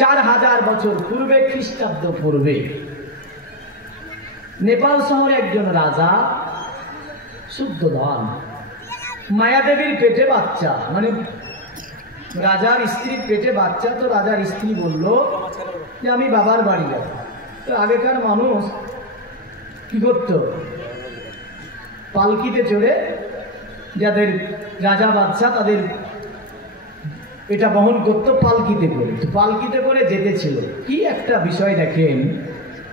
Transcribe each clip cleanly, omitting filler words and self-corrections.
4000 বছর পূর্বে, খ্রিস্টাব্দ পূর্বে নেপাল শহরে একজন রাজা, শুদ্ধোধন, মায়াদেবীর পেটে বাচ্চা, মানে রাজার স্ত্রীর পেটে বাচ্চা। তো রাজার স্ত্রী বলল যে আমি বাবার বাড়ি যাব। তো আগেকার মানুষ কি করত, পালকিতে চড়ে যাদের রাজা বাচ্চা তাদের এটা বহন করতো পালকিতে করে। তো পালকিতে করে যেতেছিল। কি একটা বিষয় দেখেন,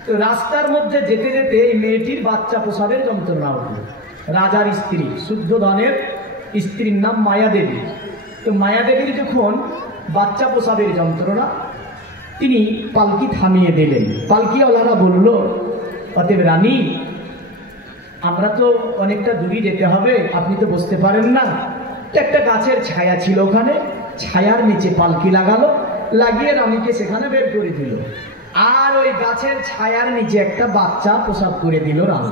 তো রাস্তার মধ্যে যেতে যেতে এই মেয়েটির বাচ্চা প্রসবের যন্ত্রণা উঠল। রাজার স্ত্রী, শুদ্ধোধনের স্ত্রীর নাম মায়াদেবী। তো মায়াদেবীর যখন বাচ্চা প্রসবের যন্ত্রণা, তিনি পালকি থামিয়ে দিলেন। পালকিওয়ালারা বলল, অতএব রানী, আমরা তো অনেকটা দূরে যেতে হবে, আপনি তো বসতে পারেন না। একটা গাছের ছায়া ছিল, ওখানে ছায়ার নিচে পালকি লাগালো, লাগিয়ে রানীকে সেখানে বের করে দিল। আর ওই গাছের ছায়ার নিচে একটা বাচ্চা প্রসব করে দিল রানী।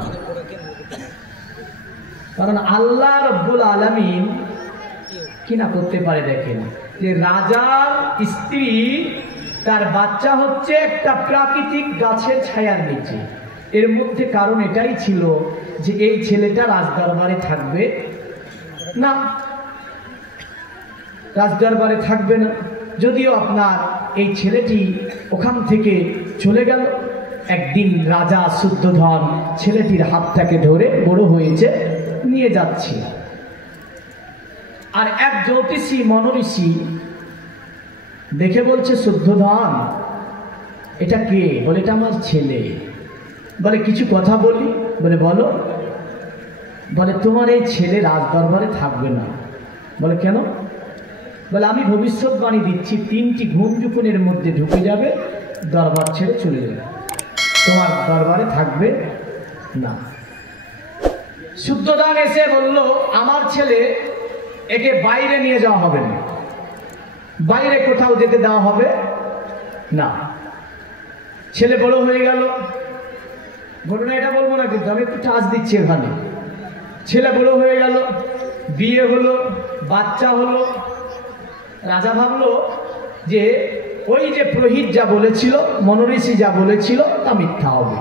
কারণ আল্লাহ রব্বুল আলামিন কি না করতে পারে দেখেন, যে রাজার স্ত্রী তার বাচ্চা হচ্ছে একটা প্রাকৃতিক গাছের ছায়ার নিচে। এর মধ্যে কারণ এটাই ছিল যে এই ছেলেটা রাজদরবারে থাকবে না, রাজদরবারে থাকবে না। যদিও আপনার এই ছেলেটি ওখান থেকে চলে গেল। একদিন রাজা শুদ্ধোধন ছেলেটির হাতটাকে ধরে, বড় হয়েছে, নিয়ে যাচ্ছে। আর এক জ্যোতিষী মনঋষি দেখে বলছে, শুদ্ধোধন এটা কে? বলে এটা আমার ছেলে। বলে কিছু কথা বলি? বলে বলো। বলে তোমার এই ছেলে রাজদরবারে থাকবে না। বলে কেন? বলে আমি ভবিষ্যৎবাণী দিচ্ছি, 3টি ঘুমযুকুনের মধ্যে ঢুকে যাবে, দরবার ছেড়ে চলে যাবে, তোমার দরবারে থাকবে না। শুদ্ধোধন এসে বলল, আমার ছেলে, একে বাইরে নিয়ে যাওয়া হবে না, বাইরে কোথাও যেতে দেওয়া হবে না। ছেলে বড় হয়ে গেল, ঘটনা এটা বলবো না কিন্তু আমি একটু টাচ দিচ্ছি এখানে। ছেলে বড় হয়ে গেল, বিয়ে হলো, বাচ্চা হলো। রাজা ভাবলো যে ওই যে পুরোহিত যা বলেছিল, মনঋষি যা বলেছিল তা মিথ্যা হবে।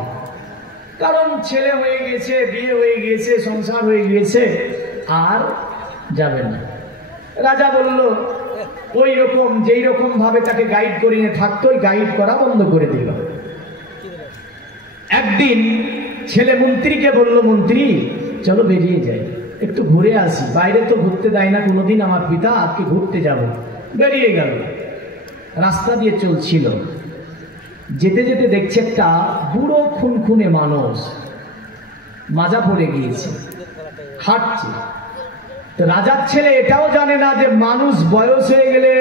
কারণ ছেলে হয়ে গেছে, বিয়ে হয়ে গিয়েছে, সংসার হয়ে গিয়েছে, আর যাবে না। রাজা বলল, ওই রকম যেই রকম ভাবে তাকে গাইড করিয়ে থাকতো, ওই গাইড করা বন্ধ করে দিল। একদিন ছেলে মন্ত্রীকে বলল, মন্ত্রী চলো বেরিয়ে যাই, একটু ঘুরে আসি, বাইরে তো ঘুরতে দেয় না কোনোদিন আমার পিতা, আজকে ঘুরতে যাব। বেরিয়ে গেল, রাস্তা দিয়ে চলছিল। যেতে যেতে দেখছে একটা বুড়ো খুনখুনে মানুষ মাজা পড়ে গিয়েছে, হাঁটছে। তো রাজার ছেলে এটাও জানে না যে মানুষ বয়স হয়ে গেলে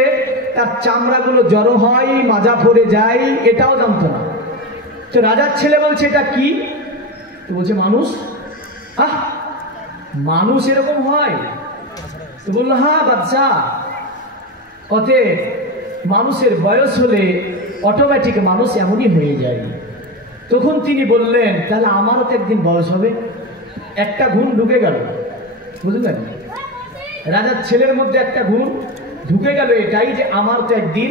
তার চামড়াগুলো জড়ো হয়, মাজা পড়ে যায়, এটাও জানতো না। তো রাজার ছেলে বলছে, এটা কি? তো বলছে, মানুষ। আহ, মানুষ এরকম হয়? তো বললো, হ্যাঁ বাদশাহ, অতএব মানুষের বয়স হলে অটোমেটিক মানুষ এমনই হয়ে যায়। তখন তিনি বললেন, তাহলে আমারও তো একদিন বয়স হবে। একটা ঘুম ঢুকে গেল, বুঝলেন? রাজার ছেলের মধ্যে একটা ঘুম ঢুকে গেল, এটাই যে আমার তো একদিন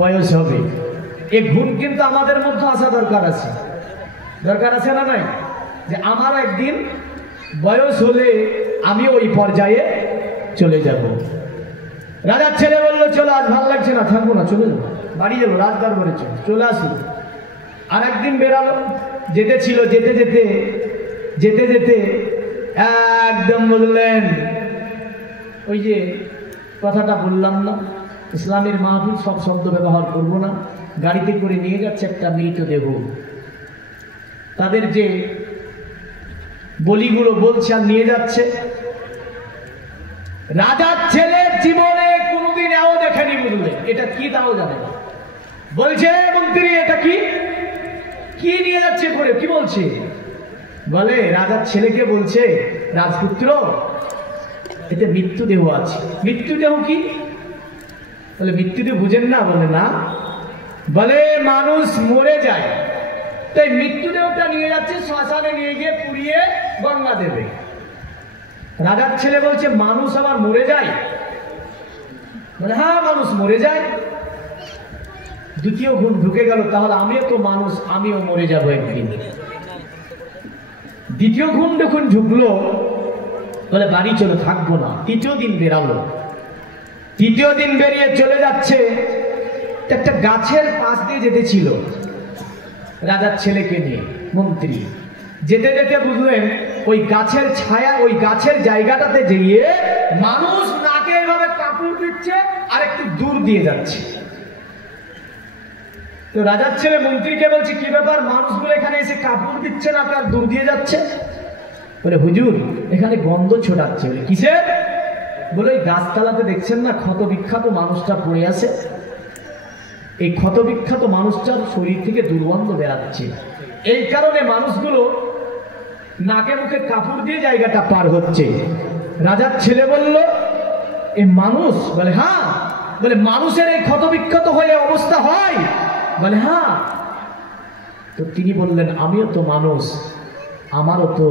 বয়স হবে। এই ঘুম কিন্তু আমাদের মধ্যে আসা দরকার আছে, দরকার আছে না নাই? যে আমার একদিন বয়স হলে আমি ওই পর্যায়ে চলে যাব। রাজার ছেলে বললো, চলো আজ ভালো লাগছে না, থাকবো না, চলে যাবো, বাড়ি যাবো, রাজদরবারে চলে আসুন। আর একদিন বেরালো, যেতে ছিল, যেতে যেতে যেতে যেতে একদম বললেন, ওই যে কথাটা বললাম না, ইসলামের মাহফিল, সব শব্দ ব্যবহার করব না। গাড়িতে করে নিয়ে যাচ্ছে একটা মৃতদেহ, তাদের যে বলিগুলো বলছে আর নিয়ে যাচ্ছে। রাজার ছেলের জীবনে কোনোদিন এও দেখেনি, বুঝলেন? এটা কি তাও জানে না। বলছে, মন্ত্রী এটা কি? কি নিয়ে যাচ্ছে করে? কি বলছে? বলে রাজার ছেলেকে বলছে, রাজপুত্র এতে মৃত্যুদেহ আছে। মৃত্যুদেহ কি? বলে মৃত্যুদেহ বুঝেন না? বলে না। বলে মানুষ মরে যায়, তাই মৃত্যুদেহটা নিয়ে যাচ্ছে, শ্মশানে নিয়ে গিয়ে পুড়িয়ে গঙ্গা দেবে। রাজার ছেলে বলছে, মানুষ আবার মরে যায়? বলে হ্যাঁ, মানুষ মরে যায়। দ্বিতীয় গুণ ঢুকে গেল, তাহলে আমিও তো মানুষ, আমিও মরে যাব একদিন। দ্বিতীয় গুণ যখন ঢুকলো, বলে বাড়ি চলে থাকবো না। তৃতীয় দিন বেরালো, তৃতীয় দিন বেরিয়ে চলে যাচ্ছে, একটা গাছের পাশ দিয়ে যেতে ছিল রাজার ছেলেকে নিয়ে মন্ত্রী। যেতে যেতে বুঝলেন ওই গাছের ছায়া, ওই গাছের জায়গাটাতে গিয়ে মানুষ নাকে এভাবে কাপড় দিচ্ছে আর একটু দূর দিয়ে যাচ্ছে। তো রাজার ছেলে মন্ত্রীকে বলছে, কি ব্যাপার, মানুষগুলো এখানে এসে কাপড় দিচ্ছে না, আপনার দূর দিয়ে যাচ্ছে? বলে হুজুর এখানে গন্ধ ছোটাচ্ছে। বলে কিসের? বলে ওই গাছতলাতে দেখছেন না ক্ষত বিখ্যাত মানুষটা পড়ে আছে, এই ক্ষত বিখ্যাত মানুষটার শরীর থেকে দুর্গন্ধ বেরাচ্ছে, এই কারণে মানুষগুলো নাকে মুখে কাপড় দিয়ে জায়গাটা পার হচ্ছে। রাজার ছেলে বলল, এ মানুষ? বলে হ্যাঁ। বলে মানুষের এই ক্ষত বিখ্যাত হয়ে অবস্থা হয়? বলে হ্যাঁ। তো তিনি বললেন, আমিও তো মানুষ, আমারও তো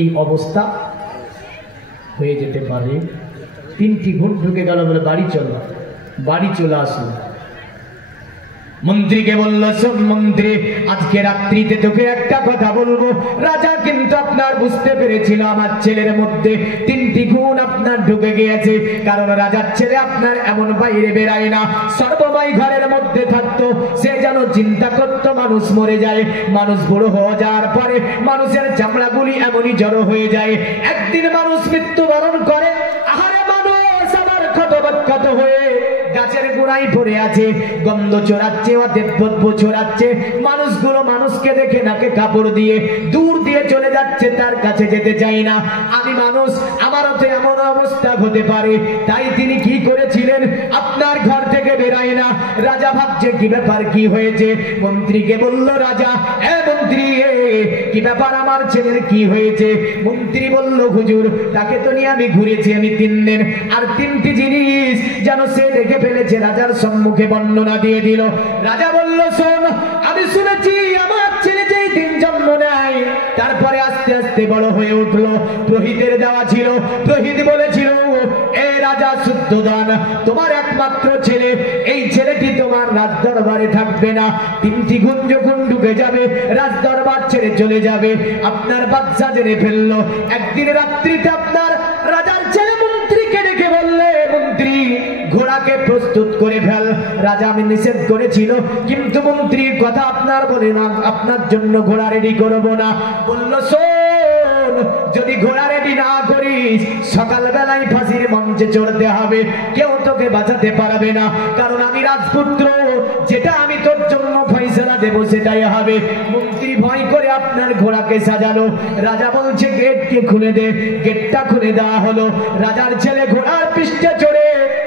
এই অবস্থা হয়ে যেতে পারে। তিনটি গুণ ঢুকে গেল। বলে বাড়ি চলো, বাড়ি চলে আসুন। মন্ত্রীকে বলল, শোন মন্ত্রী, আজকে রাত্রিতে তোকে একটা কথা বলবো। রাজা কিন্তু আপনার বুঝতে পেরেছিল আমার ছেলের মধ্যে তিনটি গুণ আপনার ঢুকে গিয়েছে, কারণ রাজার ছেলে আপনার এমন বাইরে বেরায় না, সর্বময় ঘরের মধ্যে থাকতো। সে যেন চিন্তা করতো মানুষ মরে যায়, মানুষ বুড়ো হয়ে যাওয়ার পরে মানুষের চামড়াগুলি এমনই জড়ো হয়ে যায়, একদিন মানুষ মৃত্যুবরণ করে। আহারে মানুষ আবার ক্ষত হয়ে গাছের গোড়ায় পড়ে আছে, গন্ধ ছড়াচ্ছে, অদেবদ্রব্য ছড়াচ্ছে, মানুষগুলো মানুষকে দেখে নাকে কাপড় দিয়ে দূর দিয়ে চলে যাচ্ছে, তার কাছে যেতে চাই না। আমি মানুষ, আমারও তো এমন অবস্থা হতে পারে। তাই তিনি কি করেছিলেন, আপনার ঘর থেকে বেরায় না। রাজা ভাবছে কি ব্যাপার, কি হয়েছে? মন্ত্রীকে বলল, রাজা এ মন্ত্রী, কি ব্যাপার, আমার ছেলের কি হয়েছে? মন্ত্রী বলল, হুজুর তাকে তো নিয়ে আমি ঘুরেছি আমি 3 দিন, আর 3টি জিনিস যেন সে দেখে ফেলেছে। রাজার সম্মুখে বর্ণনা দিয়ে দিল। রাজা বলল, শোন, আমি শুনেছি আমার ছেলে যেই দিন জন্ম নেয় তারপরে আস্তে আস্তে বড় হয়ে উঠলো, প্রহিতের দেওয়া ছিল। প্রহিত বলেছিল, এ রাজা শুদ্ধোধন, তোমার একমাত্র ছেলে, এই ছেলেটি তোমার রাজ দরবারে থাকবে না। 3টি গুণ যখন ঢুকে যাবে, রাজ দরবার ছেড়ে চলে যাবে। আপনার বাচ্চা জেনে ফেললো। একদিন রাত্রিতে আপনার রাজার ছেলে মন্ত্রীকে ডেকে বললে, মন্ত্রী ঘোড়াকে প্রস্তুত করে ফেল। রাজা আমি নিষেধ করেছিল, কিন্তু মন্ত্রীর কথা আপনার বলে না, আপনার জন্য ঘোড়া রেডি করবো না। বলল, শোন, যদি ঘোড়া রেডি না করিস সকালবেলায় ফাঁসির মঞ্চে চড়তে হবে, কেউ তোকে বাঁচাতে পারবে না, কারণ আমি রাজপুত্র, যেটা আমি তোর জন্য ফয়সালা দেব সেটাই হবে। মন্ত্রী ভয় করে আপনার ঘোড়াকে সাজালো। রাজা বলছে, গেটকে খুলে দে। গেটটা খুলে দেওয়া হলো। রাজার ছেলে ঘোড়ার পৃষ্ঠে চড়ে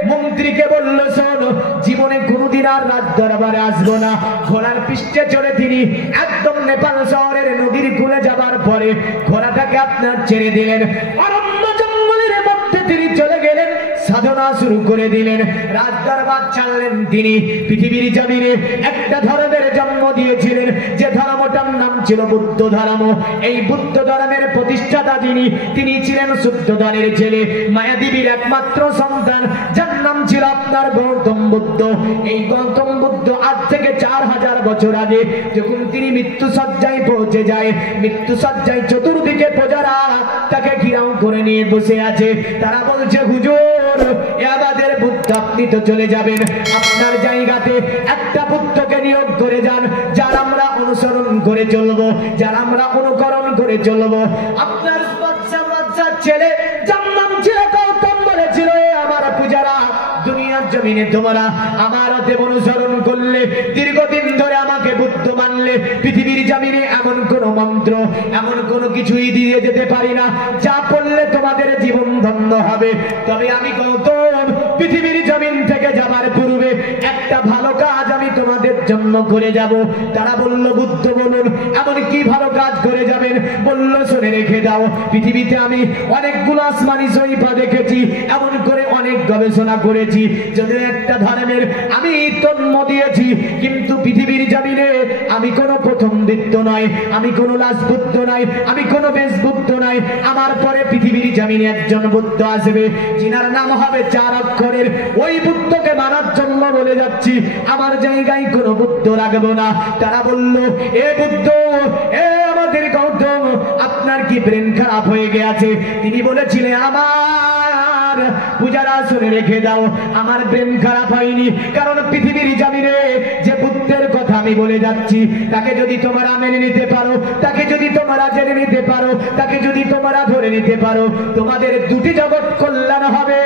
মন্ত্রীকে বলল, শোন, জীবনে কোনোদিন আর রাজ দরবারে আসবো না। ঘোড়ার পৃষ্ঠে চড়ে তিনি একদম নেপাল শহরের নদীর কূলে যাবার পরে ঘোড়াটাকে আপনার ছেড়ে দিলেন। অরণ্য জঙ্গলের মধ্যে তিনি চলে গেলেন, সাধনা শুরু করে দিলেন, রাজ দরবার ছাড়লেন। তিনি পৃথিবীর জমিনে একটা ধর্মের জন্ম দিয়েছিলেন, যে ধর্মটার নাম ছিল বুদ্ধ ধর্ম। এই বুদ্ধ ধর্মের প্রতিষ্ঠাতা তিনি ছিলেন শুদ্ধোধনের ছেলে, মায়াদেবীর একমাত্র সন্তান, যার নাম ছিল আপনার গৌতম বুদ্ধ। এই গৌতম বুদ্ধ আজ থেকে 4000 বছর আগে যখন তিনি মৃত্যু সজ্জায় পৌঁছে যায়, মৃত্যু সজ্জায় চতুর্দিকে প্রজারা তাকে ঘিরাও করে নিয়ে বসে আছে। তারা বলছে, হুজুর আমাদের বুদ্ধ, আপনি তো চলে যাবেন, আপনার জায়গাতে একটা বুদ্ধকে নিয়োগ করে যান, যার আমরা অনুসরণ করে চলবো, যার আমরা অনুকরণ করে চলবো। আপনার বাচ্চার ছেলে যার নাম ছিল গৌতম বলেছিল, আমার পূজারা, দুনিয়ার জমিনে তোমরা আমার দেব অনুসরণ করলে, দীর্ঘদিন ধরে আমাকে বুদ্ধ মানলে, পৃথিবীর জমিনে এমন কোন মন্ত্র, এমন কোন কিছুই দিয়ে যেতে পারি না যা পড়লে তোমাদের জীবন ধন্য হবে। তবে আমি গৌতম পৃথিবীর জমিন থেকে যাবার পূর্বে একটা ভালো কাজ আমি তোমাদের জন্য করে যাব। তারা বলল, বুদ্ধ বলুন, এমন কি ভালো কাজ করে যাবেন? বলল, শুনে রেখে দাও, পৃথিবীতে আমি অনেকগুলো আসমানি শরীফা দেখেছি, এমন করে অনেক গবেষণা করেছি, যদি একটা ধর্মের আমি জন্ম দিয়েছি, কিন্তু পৃথিবীর জমিনে আমি কোনো প্রথম দ্বিতীয় নয়, আমি কোনো লাশ বুদ্ধ নয়, আমি কোনো বেশ বুদ্ধ নয়। আমার পরে পৃথিবীর জমিনে একজন বুদ্ধ আসবে, যিনার নাম হবে 4 অক্ষরের। ওই বুদ্ধকে মানার জন্য বলে যাচ্ছি, আমার জায়গায় কোনো বুদ্ধ রাখবো না। তারা বলল, এ বুদ্ধ, এ আমাদের গৌতম, আপনার কি ব্রেন খারাপ হয়ে গেছে? তিনি বলেছিলেন, আমার পূজার আসরে রেখে দাও, আমার ব্রেন খারাপ হয়নি। কারণ পৃথিবীর জমিনে যে বুদ্ধের কথা আমি বলে যাচ্ছি, তাকে যদি তোমরা মেনে নিতে পারো, তাকে যদি তোমরা জেনে নিতে পারো, তাকে যদি তোমরা ধরে নিতে পারো, তোমাদের দুটি জগৎ কল্যাণ হবে।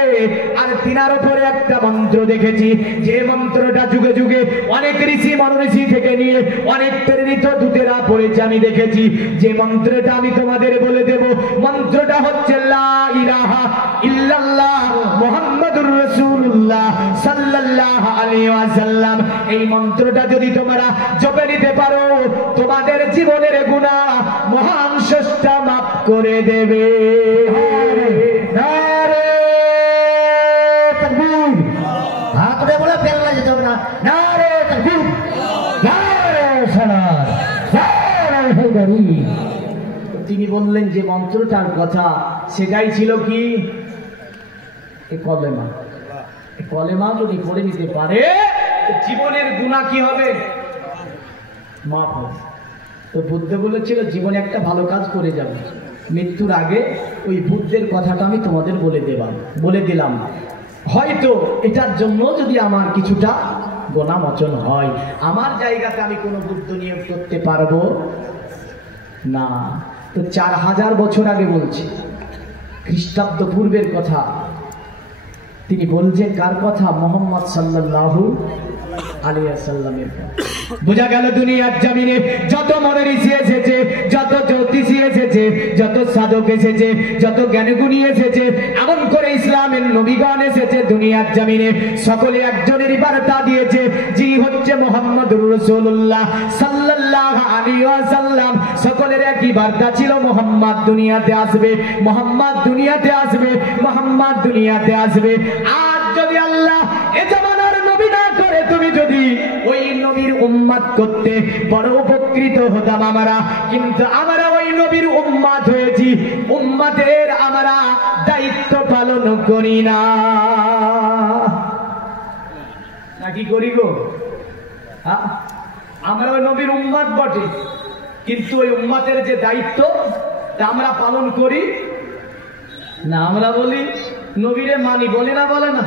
আর তিনার উপরে একটা মন্ত্র দেখেছি, যে মন্ত্রটা যুগে যুগে অনেক ঋষি মনীষী থেকে নিয়ে অনেক প্রেরিত দূতেরা পড়েছে, আমি দেখেছি। যে মন্ত্রটা আমি তোমাদের বলে দেব, মন্ত্রটা হচ্ছে লা ইলাহা ইল্লাল্লাহ মুহাম্মাদুর রাসূলুল্লাহ সাল্লাল্লাহু আলাইহি ওয়াসাল্লাম। এই মন্ত্রটা যদি তোমরা জপে নিতে পারো, তোমাদের জীবনের গুনাহ মহান স্রষ্টা মাফ করে দেবে। নারে তাকবীর, হাত উঠে বলে ফেলনা যেতে হবে না। নারে তাকবীর, নারে সালাত, নারে হায়দারি। তিনি বললেন যে মন্ত্রটার কথা, সেটাই ছিল কি? কলেমা। কলেমা যদি পড়ে নিতে পারে, জীবনের গুনাহ কি হবে? মাফ হবে। তো বুদ্ধ বলেছিল, জীবনে একটা ভালো কাজ করে যাবে, মৃত্যুর আগে ওই বুদ্ধের কথাটা আমি তোমাদের বলে দিলাম। হয়তো এটার জন্য যদি আমার কিছুটা গোনা মোচন হয়, আমার জায়গাতে আমি কোনো বুদ্ধ নিয়োগ করতে পারবো না। তো 4000 বছর আগে বলছি, খ্রিস্টাব্দ পূর্বের কথা। তিনি বলছেন কার কথা? মুহাম্মদ সাল্লাল্লাহু আলাইহি ওয়াসাল্লামের। বোঝা গেল দুনিয়ার জমিনে যত মনের ঋষি এসেছে, যত জ্যোতিষী এসেছে, যত সাধক এসেছে, যত জ্ঞানীগুণী এসেছে, এমন করে ইসলামের নবীগণ এসেছে দুনিয়ার জমিনে, সকলে একজনেরই বার্তা দিয়েছে, যিনি হচ্ছে মুহাম্মদুর রাসূলুল্লাহ সাল্লাল্লাহু আলাইহি ওয়াসাল্লাম। সকলের একই বার্তা ছিল, মুহাম্মদ দুনিয়াতে আসবে, মুহাম্মদ দুনিয়াতে আসবে, মুহাম্মদ দুনিয়াতে আসবে। আজ যদি আল্লাহ এ জামানার নবী না করে, তুমি যদি ওই নবীর উম্মত করতে, বড় উপকৃত হতাম আমরা। কিন্তু আমরা ওই নবীর উম্মত হয়েছি, উম্মতের আমরা দায়িত্ব পালন করি না। নাকি করি গো? আমরা ওই নবীর উম্মত বটে, কিন্তু ওই উম্মতের যে দায়িত্ব তা আমরা পালন করি না। আমরা বলি নবীরে মানি, বলি না? বলে না?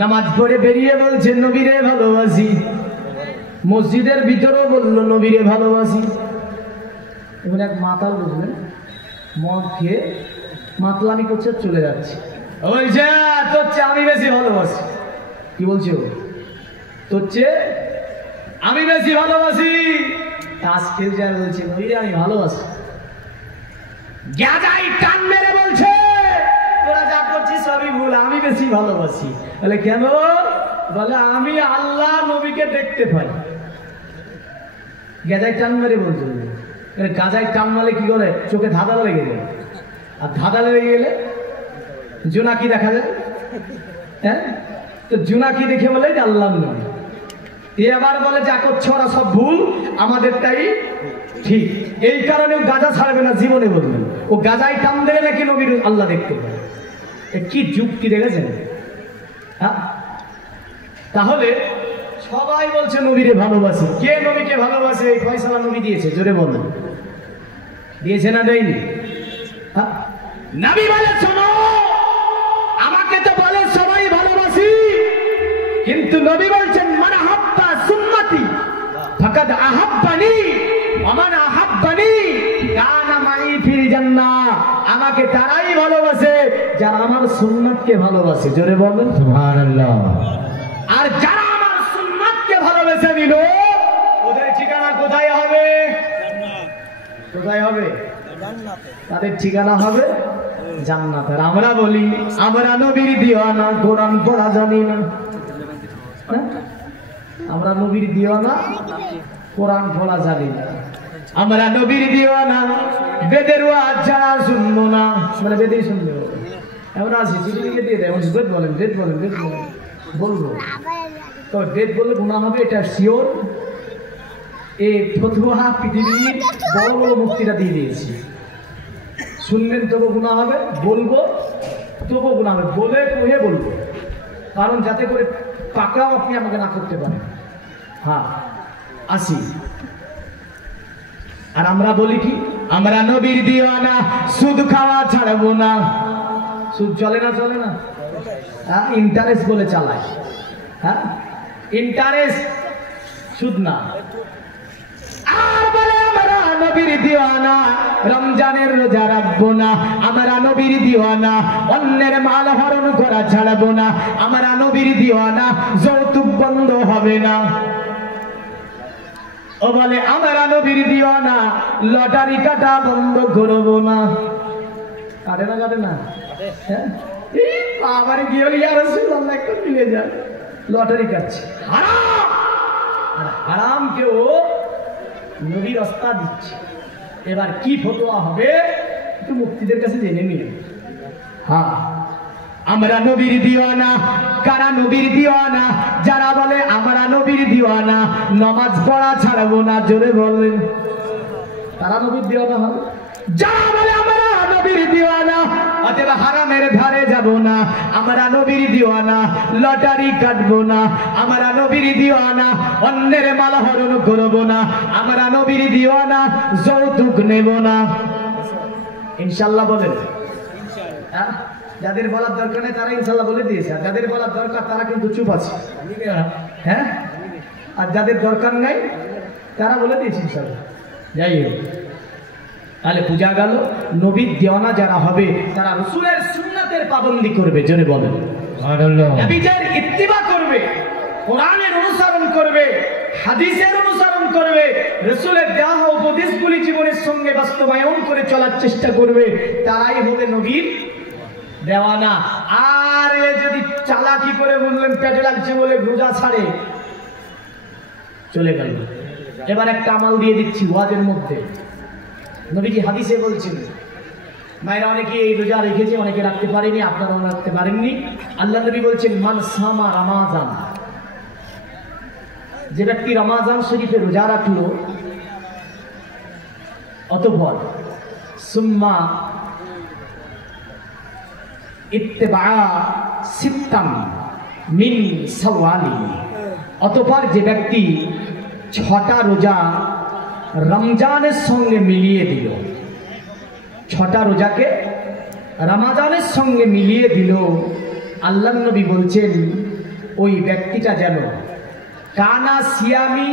নামাজ পড়ে বেরিয়ে বলছে নবীরে ভালোবাসি, মসজিদের ভিতরেও বললো নবীরে ভালোবাসি। এবার এক মাতাল, বুঝলেন, মদ খেয়ে মাতলামি করছে, চলে যাচ্ছে, বলছে তোর চেয়ে আমি বেশি ভালোবাসি। কি বলছে ও? তোর চেয়ে আমি বেশি ভালোবাসি। তাস খেল যায়, বলছে নবীরে আমি ভালোবাসি। গাজাই টান মেরে বলছে, তোরা যা করছিস সবই ভুল, আমি বেশি ভালোবাসি। বলে কেন? বলে আমি আল্লাহ নবীকে দেখতে পাই। গাজাই টান মেরে বলছে। গাজাই টান মারলে কি করে? চোখে ধাঁধা লেগে যায়। আর ধাঁধা লেগে গেলে জোনাকি দেখা যায়। হ্যাঁ, তো জোনাকি দেখে বলে আল্লাহ নবী। এ আবার বলে যা করছে ওরা সব ভুল, আমাদেরটাই ঠিক। এই কারণে ও গাজা ছাড়বে না জীবনে, বলবেন ও গাজায় টান দেবে নাকি নবীর আল্লাহ দেখতে পাবে। কি যুক্তি দেখেছেন? হ্যাঁ, তাহলে সবাই বলছে নবীরে ভালোবাসি। কে নবীকে ভালোবাসে? এই ফয়সালা নবী দিয়েছে, জোরে বলেন। দিয়েছে না দেয়নি? হ্যাঁ, নবী বলে শোনো, আমাকে তো বলে সবাই ভালোবাসি, কিন্তু নবী বলছেন মান আহাব্বা সুন্নতি ফাকাদ আহাব্বানি ওয়া মান আহাব্বানি কানা মাই ফিল জান্নাহ। আমাকে তারাই ভালোবাসে যারা আমার সুন্নাতকে ভালোবাসে, জোরে বলেন সুবহানাল্লাহ। আর যারা আমার সুন্নাতকে ভালোবেসে নিল, ওদের ঠিকানা কোথায় হবে? কোথায় হবে? জান্নাতে। তাদের ঠিকানা হবে জান্নাতে। আমরা বলি আমরা নবীর দিওয়ানা, কোরআন পড়া জানি না। আমরা নবীর দিওয়ানা, কোরআন পড়া জানি না। আমরা নবীর দিওয়ানা, বেদের ওয়াজ যারা শুনবো না, মানে বেদেই শুনবো। আমরা আছি, চিঠি লিখে দিয়ে দেয়, বেদ বলেন, বেদ বলেন, বেদ বলেন, বলবো। তো বেদ বললে গুনাহ হবে, এটা শিওর। এই ফতুয়া পৃথিবীর বড় বড় মুক্তিটা দিয়ে দিয়েছি। শুনবেন তবু গুনাহ হবে, বলবো তবু গুনাহ হবে, বলে কহে বলবো, কারণ যাতে করে পাকড়াও আপনি আমাকে না করতে পারেন। হ্যাঁ আসি। আর আমরা বলি কি, আমরা নবীর দিওয়ানা, সুদ খাওয়া ছাড়বো না। সুদ চলে না? চলে না? হ্যাঁ, ইন্টারেস্ট বলে চালায়। হ্যাঁ, ইন্টারেস্ট, সুদ না। আর বলে আমরা নবীর দিওয়ানা, রমজানের রোজা রাখবো না। আমরা নবীর দিওয়ানা, অন্যের মাল হরণ করা ছাড়বো না। আমরা নবীর দিওয়ানা, যৌতুক বন্ধ হবে না। ও বলে আমরা নবীর দিওয়ানা, লটারি কাটা বন্ধ করবো না। কাটে না? কাটে না? হ্যাঁ, আবার গিয়ে রাসূলুল্লাহ একটু মিলে যায়, লটারি কাটছে। হারাম, আর হারামকে ও নবীর রাস্তা দিচ্ছে। এবার কি ফতোয়া হবে একটু মুফতিদের কাছে জেনে নিন। হ্যাঁ, আমরা নবীর দিওয়ানা। কারা নবীর দিওয়ানা? যারা বলে আমরা নবীর দিওয়ানা, নামাজ পড়া ছাড়বো না, জোরে বলেন, তারা নবীর দিওয়ানা হবে। যারা বলে আমরা নবীর দিওয়ানা, অতএব হারামের ধারে যাব না, আমরা নবীর দিওয়ানা, লটারি কাটবো না, আমরা নবীর দিওয়ানা, অন্যের মাল হরণ করবো না, আমরা নবীর দিওয়ানা, যৌতুক নেব না। ইনশাআল্লাহ বলেন। যাদের বলার দরকার নেই তারা ইনশাআল্লাহ বলে দিয়েছে, আর যাদের বলার দরকার তারা কিন্তু চুপ আছে। হ্যাঁ, আর যাদের দরকার নাই তারা বলে দিয়েছে ইনশাআল্লাহ। যাই হোক, তাহলে বোঝা গেল নবীর দিওয়ানা যারা হবে তারা রাসূলের সুন্নাতের পাবন্দি করবে, জোরে বলেন সুবহানাল্লাহ। নবীর ইত্তিবা করবে, কোরআনের অনুসরণ করবে, হাদিসের অনুসরণ করবে, রাসূলের দেওয়া উপদেশগুলি জীবনের সঙ্গে বাস্তবায়ন করে চলার চেষ্টা করবে, তারাই হবে নবীর দেওয়ানা। আর এ যদি চালাকি করে বললেন পেটে লাগছে বলে রোজা ছাড়ে, চলে গেল। এবার একটা আমল দিয়ে দিচ্ছি ওয়াজের মধ্যে। নবীজি হাদিসে বলছেন, মায়েরা অনেকে এই রোজা রেখেছে, অনেকে রাখতে পারেনি, আপনারাও রাখতে পারেননি। আল্লাহ নবী বলছেন, মান সামা রমাজান, যে ব্যক্তি রমাজান শরীফে রোজা রাখলো, অতঃপর সুম্মা ইত্তিবা সিত্তাম মিন শাওয়ালি, অতঃপর যে ব্যক্তি 6টা রোজা রমজানের সঙ্গে মিলিয়ে দিল, 6টা রোজাকে রমজানের সঙ্গে মিলিয়ে দিল, আল্লাহ নবী বলছেন ওই ব্যক্তিটা যেন কানা সিয়ামি,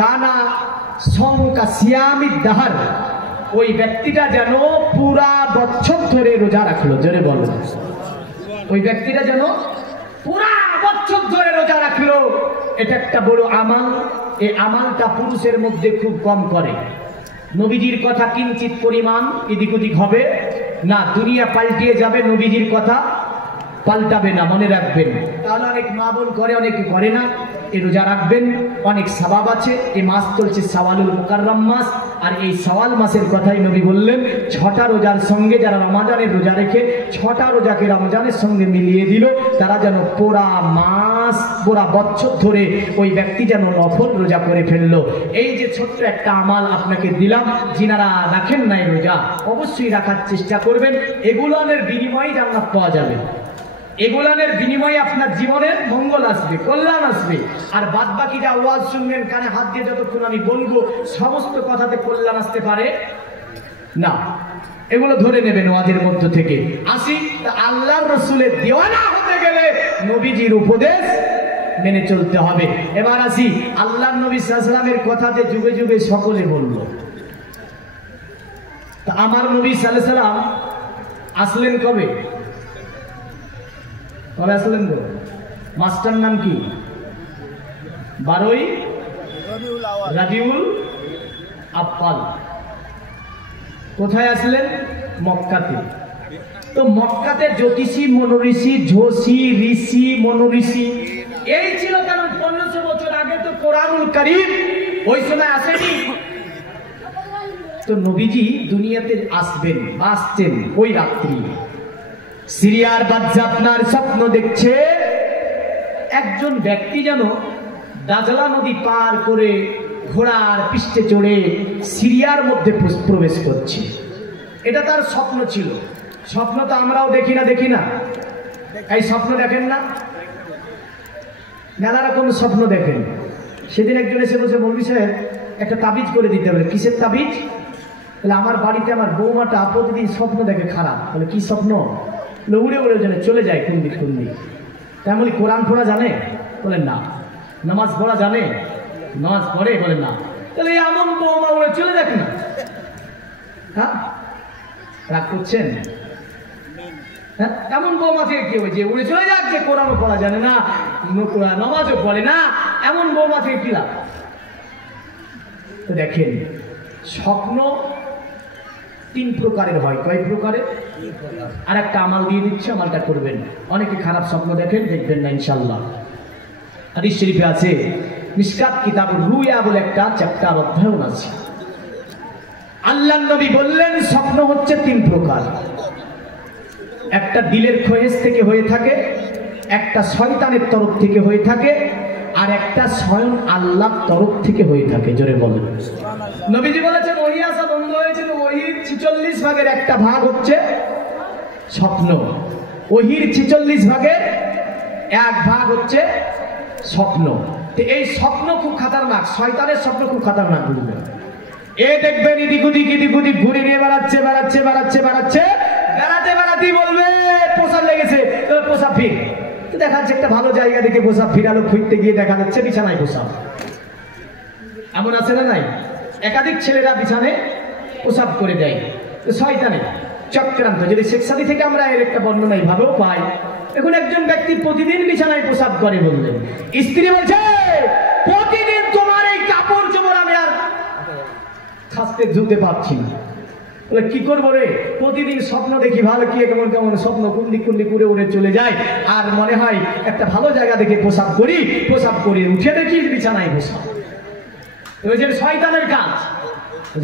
কানা সংকা সিয়ামি দাহার, ওই ব্যক্তিটা যেন পুরা বছর ধরে রোজা রাখলো, জোরে বলো। ওই ব্যক্তিটা যেন পুরা বছর ধরে রোজা রাখলো। এটা একটা বড় আমাল। এই আমালটা পুরুষের মধ্যে খুব কম করে। নবীজির কথা কিঞ্চিত পরিমাণ এদিক ওদিক হবে না, দুনিয়া পাল্টিয়ে যাবে, নবীজির কথা পাল্টাবে না, মনে রাখবেন। তাহলে অনেক মা বোন করে, অনেকে করে না। এই রোজা রাখবেন, অনেক সওয়াব আছে। এই মাস চলছে শাওয়ালুল মুকাররম মাস, আর এই শাওয়াল মাসের কথাই নবী বললেন 6টা রোজার সঙ্গে যারা রমজানের রোজা রেখে 6টা রোজাকে রমজানের সঙ্গে মিলিয়ে দিল, তারা যেন পুরা মাস, পুরা বছর ধরে ওই ব্যক্তি যেন নফল রোজা করে ফেললো। এই যে ছোট্ট একটা আমাল আপনাকে দিলাম, যিনারা রাখেন নাই রোজা, অবশ্যই রাখার চেষ্টা করবেন। এগুলোর বিনিময়ে জান্নাত পাওয়া যাবে, এগুলানের বিনিময়ে আপনার জীবনের মঙ্গল আসবে, কল্যাণ আসবে। আর বাদ বাকি যা ওয়াজ শুনবেন কানে হাত দিয়ে যতক্ষণ আমি বলবো, সমস্ত কথাতে কল্যাণ আসতে পারে না, এগুলো ধরে নেবেন ওয়াজের মধ্য থেকে। আসি, আল্লাহর রাসূলের দিওয়ানা হতে গেলে নবীজির উপদেশ মেনে চলতে হবে। এবার আসি, আল্লাহর নবী সাল্লাল্লাহু আলাইহি ওয়াসাল্লামের কথা যে যুগে যুগে সকলে বলল, তা আমার নবী সাল্লাল্লাহু আলাইহি ওয়াসাল্লাম আসলেন কবে? কবে আসলেন গো? মাস্টার নাম কি? 12ই রাবিউল আউয়াল। কোথায় আসলেন? মক্কাতে। তো মক্কাতে জ্যোতিষী, মনোঋষি, ঝোষী, ঋষি, মনোঋষি এই ছিল। কারণ 1500 বছর আগে তো কোরআনুল কারীম ওই সময় আসেনি। তো নবীজি দুনিয়াতে আসবেন, আসছেন ওই রাত্রি। সিরিয়ার বাদশা আপনার স্বপ্ন দেখছে একজন ব্যক্তি যেন দাজলা নদী পার করে ঘোড়ার পৃষ্ঠে চড়ে সিরিয়ার মধ্যে প্রবেশ করছে। এটা তার স্বপ্ন ছিল। স্বপ্ন তো আমরাও দেখি না, এই স্বপ্ন দেখেন না, নানা রকম স্বপ্ন দেখেন। সেদিন একজন এসে বলছে, মৌলভী সাহেব একটা তাবিজ করে দিতে হবে। কিসের তাবিজ? বলে আমার বাড়িতে আমার বৌমাটা প্রতিদিন স্বপ্ন দেখে খারাপ। বলে কি স্বপ্ন? বলে উড়ে উড়ে জানে চলে যায় কোন দিক। তেমন কোরআন পড়া জানে? বলে না। নামাজ পড়া জানে? নামাজ পড়ে? বলে না। তাহলে এমন বৌমা উড়ে চলে যাক না। হ্যাঁ, রাগ করছেন? হ্যাঁ, এমন বৌমা থেকে কি হয়েছে উড়ে চলে যাক, যে কোরআনও পড়া জানে না, নামাজও পড়ে না, এমন বৌমা থেকে কি লাভ? তো দেখেন, স্বপ্ন 3 প্রকারের হয়। কয় প্রকারের? আর একটা আমাল দিয়ে দিচ্ছে, আমালটা করবেন। অনেকে খারাপ স্বপ্ন দেখেন, দেখবেন না ইনশাআল্লাহ। হাদিস শরীফে আছে, মিশকাত কিতাবুর রুয়া বলে একটা চ্যাপ্টার অধ্যায়ন আছে। আল্লাহর নবী বললেন স্বপ্ন হচ্ছে 3 প্রকার। একটা দিলের খোয়েজ থেকে হয়ে থাকে, একটা শয়তানের তরফ থেকে হয়ে থাকে, আর একটা স্বয়ং আল্লাহর তরফ থেকে হয়ে থাকে। জোরে বলেন। নবীজি বলেছেন ওহী আসা বন্ধ হয়েছে, ওহীর 46 ভাগের একটা ভাগ হচ্ছে স্বপ্ন। ওহীর 46 ভাগের 1 ভাগ হচ্ছে স্বপ্ন। তো এই স্বপ্ন খুব খাতারনাক, শয়তানের স্বপ্ন খুব খাতারনাক। বুঝবেন, এ দেখবেন এদিক ওদিক ঘুরে নিয়ে বেড়াচ্ছে, বেড়াতেই বলবে পোশাক লেগেছে, পোশাক ফির। দেখা যাচ্ছে একটা ভালো জায়গা দেখে পোশাক ফিরালো, খুঁজতে গিয়ে দেখা যাচ্ছে বিছানায় পোশাক। এমন আছে না নাই? একাধিক ছেলেরা বিছানে পোশাক করে দেয়। শয়তানের চক্রান্ত। যদি শেখ সাদি থেকে আমরা এর একটা বর্ণনা এইভাবেও পাই। এখন একজন ব্যক্তি প্রতিদিন বিছানায় পোশাক করে, বললেন স্ত্রী বলছে প্রতিদিন তোমার এই কাপড় চোপড় আমি আর খাসতে ধুতে পারছি না। বলে কি করবো রে? প্রতিদিন স্বপ্ন দেখি ভালো, কি কেমন কেমন স্বপ্ন, কুন্দি উড়ে উড়ে চলে যায়। আর মনে হয় একটা ভালো জায়গা দেখে পোশাক করি, উঠে দেখি বিছানায় পোশাক। শয়তানের কাজ।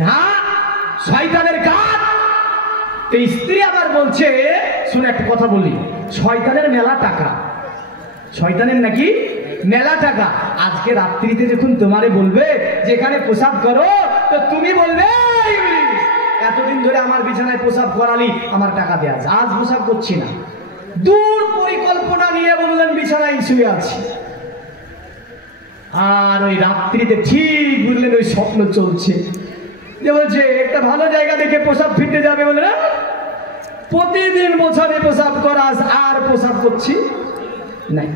হ্যাঁ, শয়তানের কাজ। তো স্ত্রী আবার বলছে, শুনে একটা কথা বলি, শয়তানের মেলা টাকা, শয়তানের নাকি মেলা টাকা। আজকে রাত্রিতে যখন তোমারে বলবে যেখানে পোশাক করো, তো তুমি বলবে এতদিন ধরে আমার বিছানায় পোশাক করালি, আমার টাকা দেয়া। আজ পোশাক করছি না। দূর পরিকল্পনা নিয়ে বললেন বিছানায় শুয়ে আছি, আর ওই রাত্রিতে ঠিক বুঝলেন ওই স্বপ্ন চলছে, যে বলছে একটা ভালো জায়গা দেখে পোশাক ফিরতে যাবে। বলে না, প্রতিদিন বছরে পোশাক করাস, আর পোশাক করছি নাই।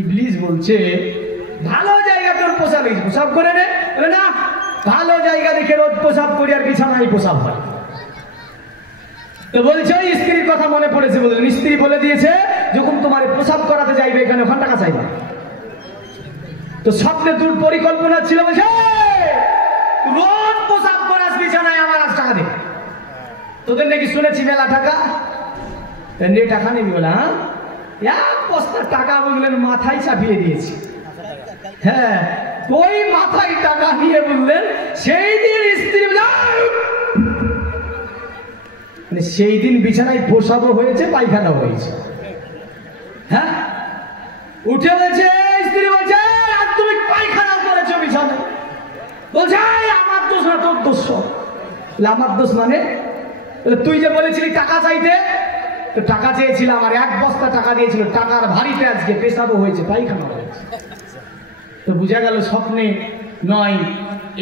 ইবলিস বলছে ভালো জায়গা তোর পোশাক করে নে। বলে না, ভালো জায়গা দেখে রোজ পোশাক করি, আর বিছানায় পোশাক হয়। তো বলছে ওই স্ত্রীর কথা মনে পড়েছে। বললেন স্ত্রী বলে দিয়েছে যখন তোমার পোশাক করাতে যাইবে এখানে ওখানে টাকা চাইবে। তো স্বপ্নে দূর পরিকল্পনা ছিল, বলছে রোজ পোশাক করাস বিছানায়, আমার আজ টাকা দে। তোদের নাকি শুনেছি মেলা টাকা, টাকা নেবি? বলে হ্যাঁ, 1 বস্তা টাকা বললেন মাথায় চাপিয়ে দিয়েছি। হ্যাঁ, ওই মাথায় টাকা নিয়ে বললেন সেই দিন স্ত্রী, সেই দিন বিছানায় পোশাকও হয়েছে, পায়খানা হয়েছে। হ্যাঁ, উঠে বলছে স্ত্রী, বলছে আর তুমি পায়খানা করেছো বিছানায়। বলছে আমার দোষ না, তোর দোষ। আমার দোষ মানে? তুই যে বলেছিলি টাকা চাইতে, তো টাকা চেয়েছিলাম, আর 1 বস্তা টাকা দিয়েছিল, টাকার ভারীতে আজকে পেশাবও হয়েছে, পায়খানা হয়েছে। তো বোঝা গেল স্বপ্নে নয়,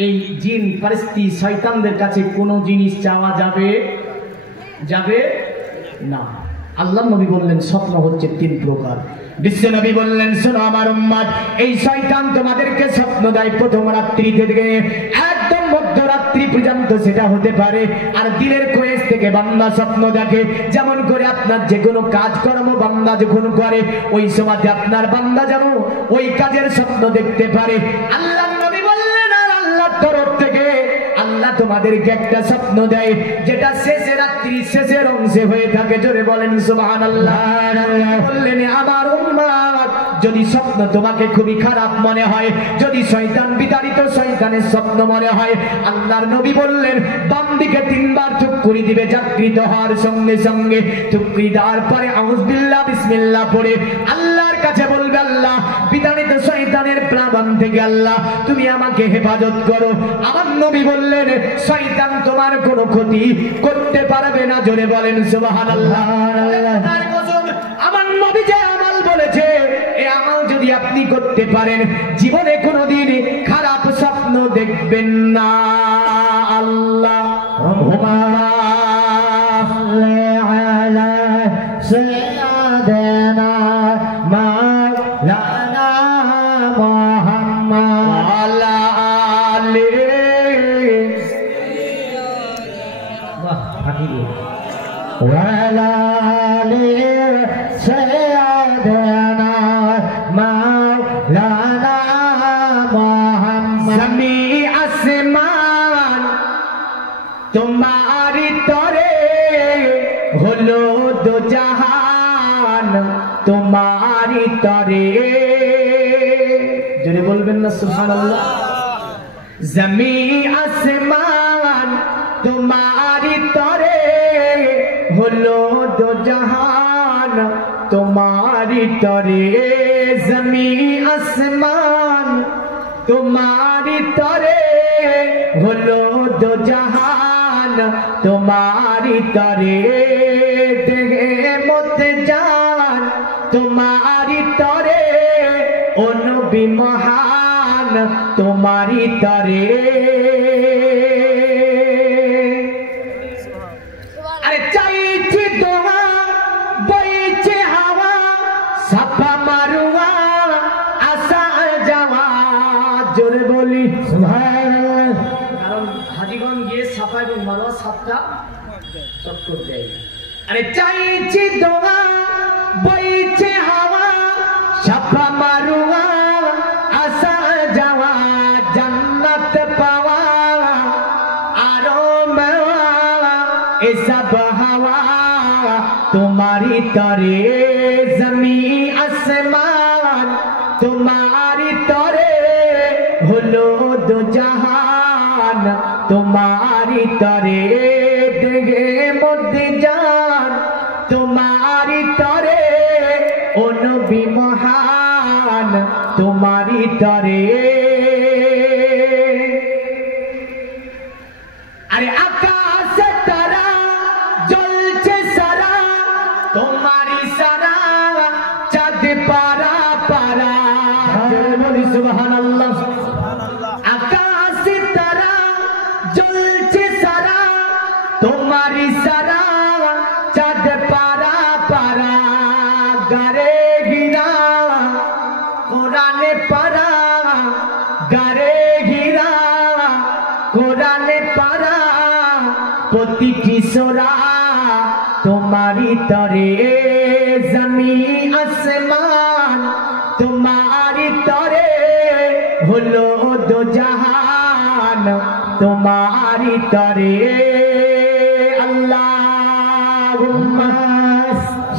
এই জিন পরিস্থিতি শয়তানদের কাছে কোনো জিনিস চাওয়া যাবে না। আল্লাহ নবী বললেন স্বপ্ন হচ্ছে 3 প্রকার। বিশ্ব নবী বললেন শোনো আমার উম্মত, এই শয়তান তোমাদেরকে স্বপ্ন দেয় প্রথম রাত্রি থেকে একদম মধ্যরাত্রি পর্যন্ত, সেটা হতে পারে। আর দিলের কোয়েস থেকে বান্দা স্বপ্ন দেখে। যেমন করে আপনার যে কোনো কাজকর্ম বান্দা যখন করে, ওই সময় আপনার বান্দা যেন ওই কাজের স্বপ্ন দেখতে পারে। আল্লাহ নবী বললেন আর আল্লাহর তরফ থেকে আল্লাহ তোমাদেরকে একটা স্বপ্ন দেয়, যেটা শেষে রাত্রি শেষের অংশে হয়ে থাকে। জোরে বলেন সুবহানাল্লাহ। বললেন আমার উম্মত, যদি স্বপ্ন তোমাকে খুবই খারাপ মনে হয়, যদি শয়তান বিতাড়িত শয়তানের স্বপ্ন মনে হয়, আল্লাহর নবী বললেন বান্দিকে 3 বার চুক্কুরি দিবে। জাগৃত হওয়ার সঙ্গে সঙ্গে চুক্কুরি দেওয়ার পরে আউযু বিল্লাহ বিসমিল্লাহ পড়ে আল্লাহর কাছে বলবে, আল্লাহ আল্লাহ বিতাড়িত শয়তানের প্লাবন থেকে আল্লাহ তুমি আমাকে হেফাজত করো। আমার নবী বললেন শয়তান তোমার কোনো ক্ষতি করতে পারবে না। জোরে বলেন সুবহানাল্লাহ। আমার নবী যে আমল বলেছে এই আমল যদি আপনি করতে পারেন জীবনে কোনোদিন খারাপ স্বপ্ন দেখবেন না। আল্লাহ سيدنا مولانا محمد وعلى آله وعلى آله سيدنا مولانا محمد जमी आसमान तुम्हारी तोरे হলো দো জাহান তোমারি তরে। জোরে বলবেন না সুবহানাল্লাহ। জমি আসমান তোমারি তরে হলো দো জাহান তোমারি তরে। জমি আসমান তোমারি তরে হলো দো জাহান তোমারি তরে। দেহে মত জান তোমারি তরে ও নবী মহান তোমারি তরে। আরে চাইছি দোয়া বইছে হাওয়া সাফা মারুয়া আসা যাওয়া। জোরে বলি সুবহানাল্লাহ। কারণ হাজীগঞ্জ গিয়ে সাফা এবং মারোয়া সাতটা চক্কর দেয়। আরে চাইছি দোয়া বইছে হাওয়া সাফা মারুয়া আসা যাওয়া জান্নাত পাওয়া আরো মেওয়া এসব হাওয়া তোমারি তরে। জমি আসমান তোমারি তরে হলো দো জাহান তোমারি তরে। দেহে মধ্যে জান তোমারি তরে ও নবী মহান তোমারি তরে। আরে আকাশ তারা জ্বলছে সারা তোমারি সারা চাঁদ পারা পারা। বলি সুবহানাল্লাহ। আকাশ তারা জ্বলছে সারা তোমারি সারা চাঁদ পারা পারা। গারে গিরা কোরআনে পারা গারে গিরা কোরআনে পারা প্রতিটি সোরা তোমারি তরে। জমি আসমান তোমারি তরে হলো দো জাহান তোমারি তরে। আল্লাহুম্মা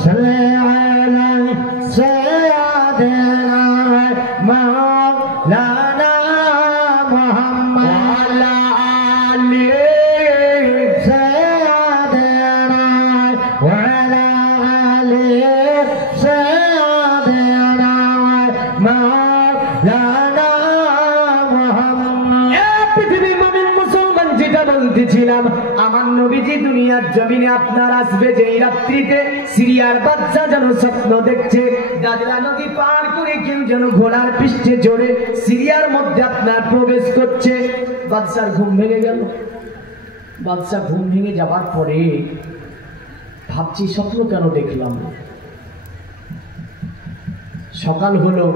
صلي على سيدنا مولانا محمد وعلى آله سيدنا وعلى آله سيدنا مولانا محمد। পৃথিবীর মুমিন মুসলমান যেটা বলতেছিলাম আমার নবীজি দুনিয়ার জমিনে আপনার আসবে যেই রাত্রিতে সিরিয়ার বাচ্চা যেন স্বপ্ন দেখছে দাজলা নদী পার করে কেউ যেন ঘোড়ার পৃষ্ঠে চড়ে সিরিয়ার মধ্যে আপনার প্রবেশ করছে। বাদশার ঘুম ভেঙে গেল। বাদশা ঘুম ভেঙে যাবার পরে ভাবছি স্বপ্ন কেন দেখলাম। সকাল হলো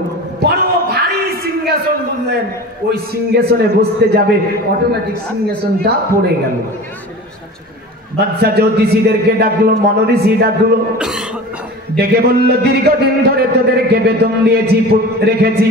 বড় ভারী সিংহাসন বুঝলেন ওই সিংহাসনে বসতে যাবে অটোমেটিক সিংহাসনটা পড়ে গেল। বাদশা জ্যোতিষীদেরকে ডাকলো মনোঋষি ডাকলো ডেকে বলল দীর্ঘদিন ধরে তোদেরকে বেতন দিয়েছি রেখেছি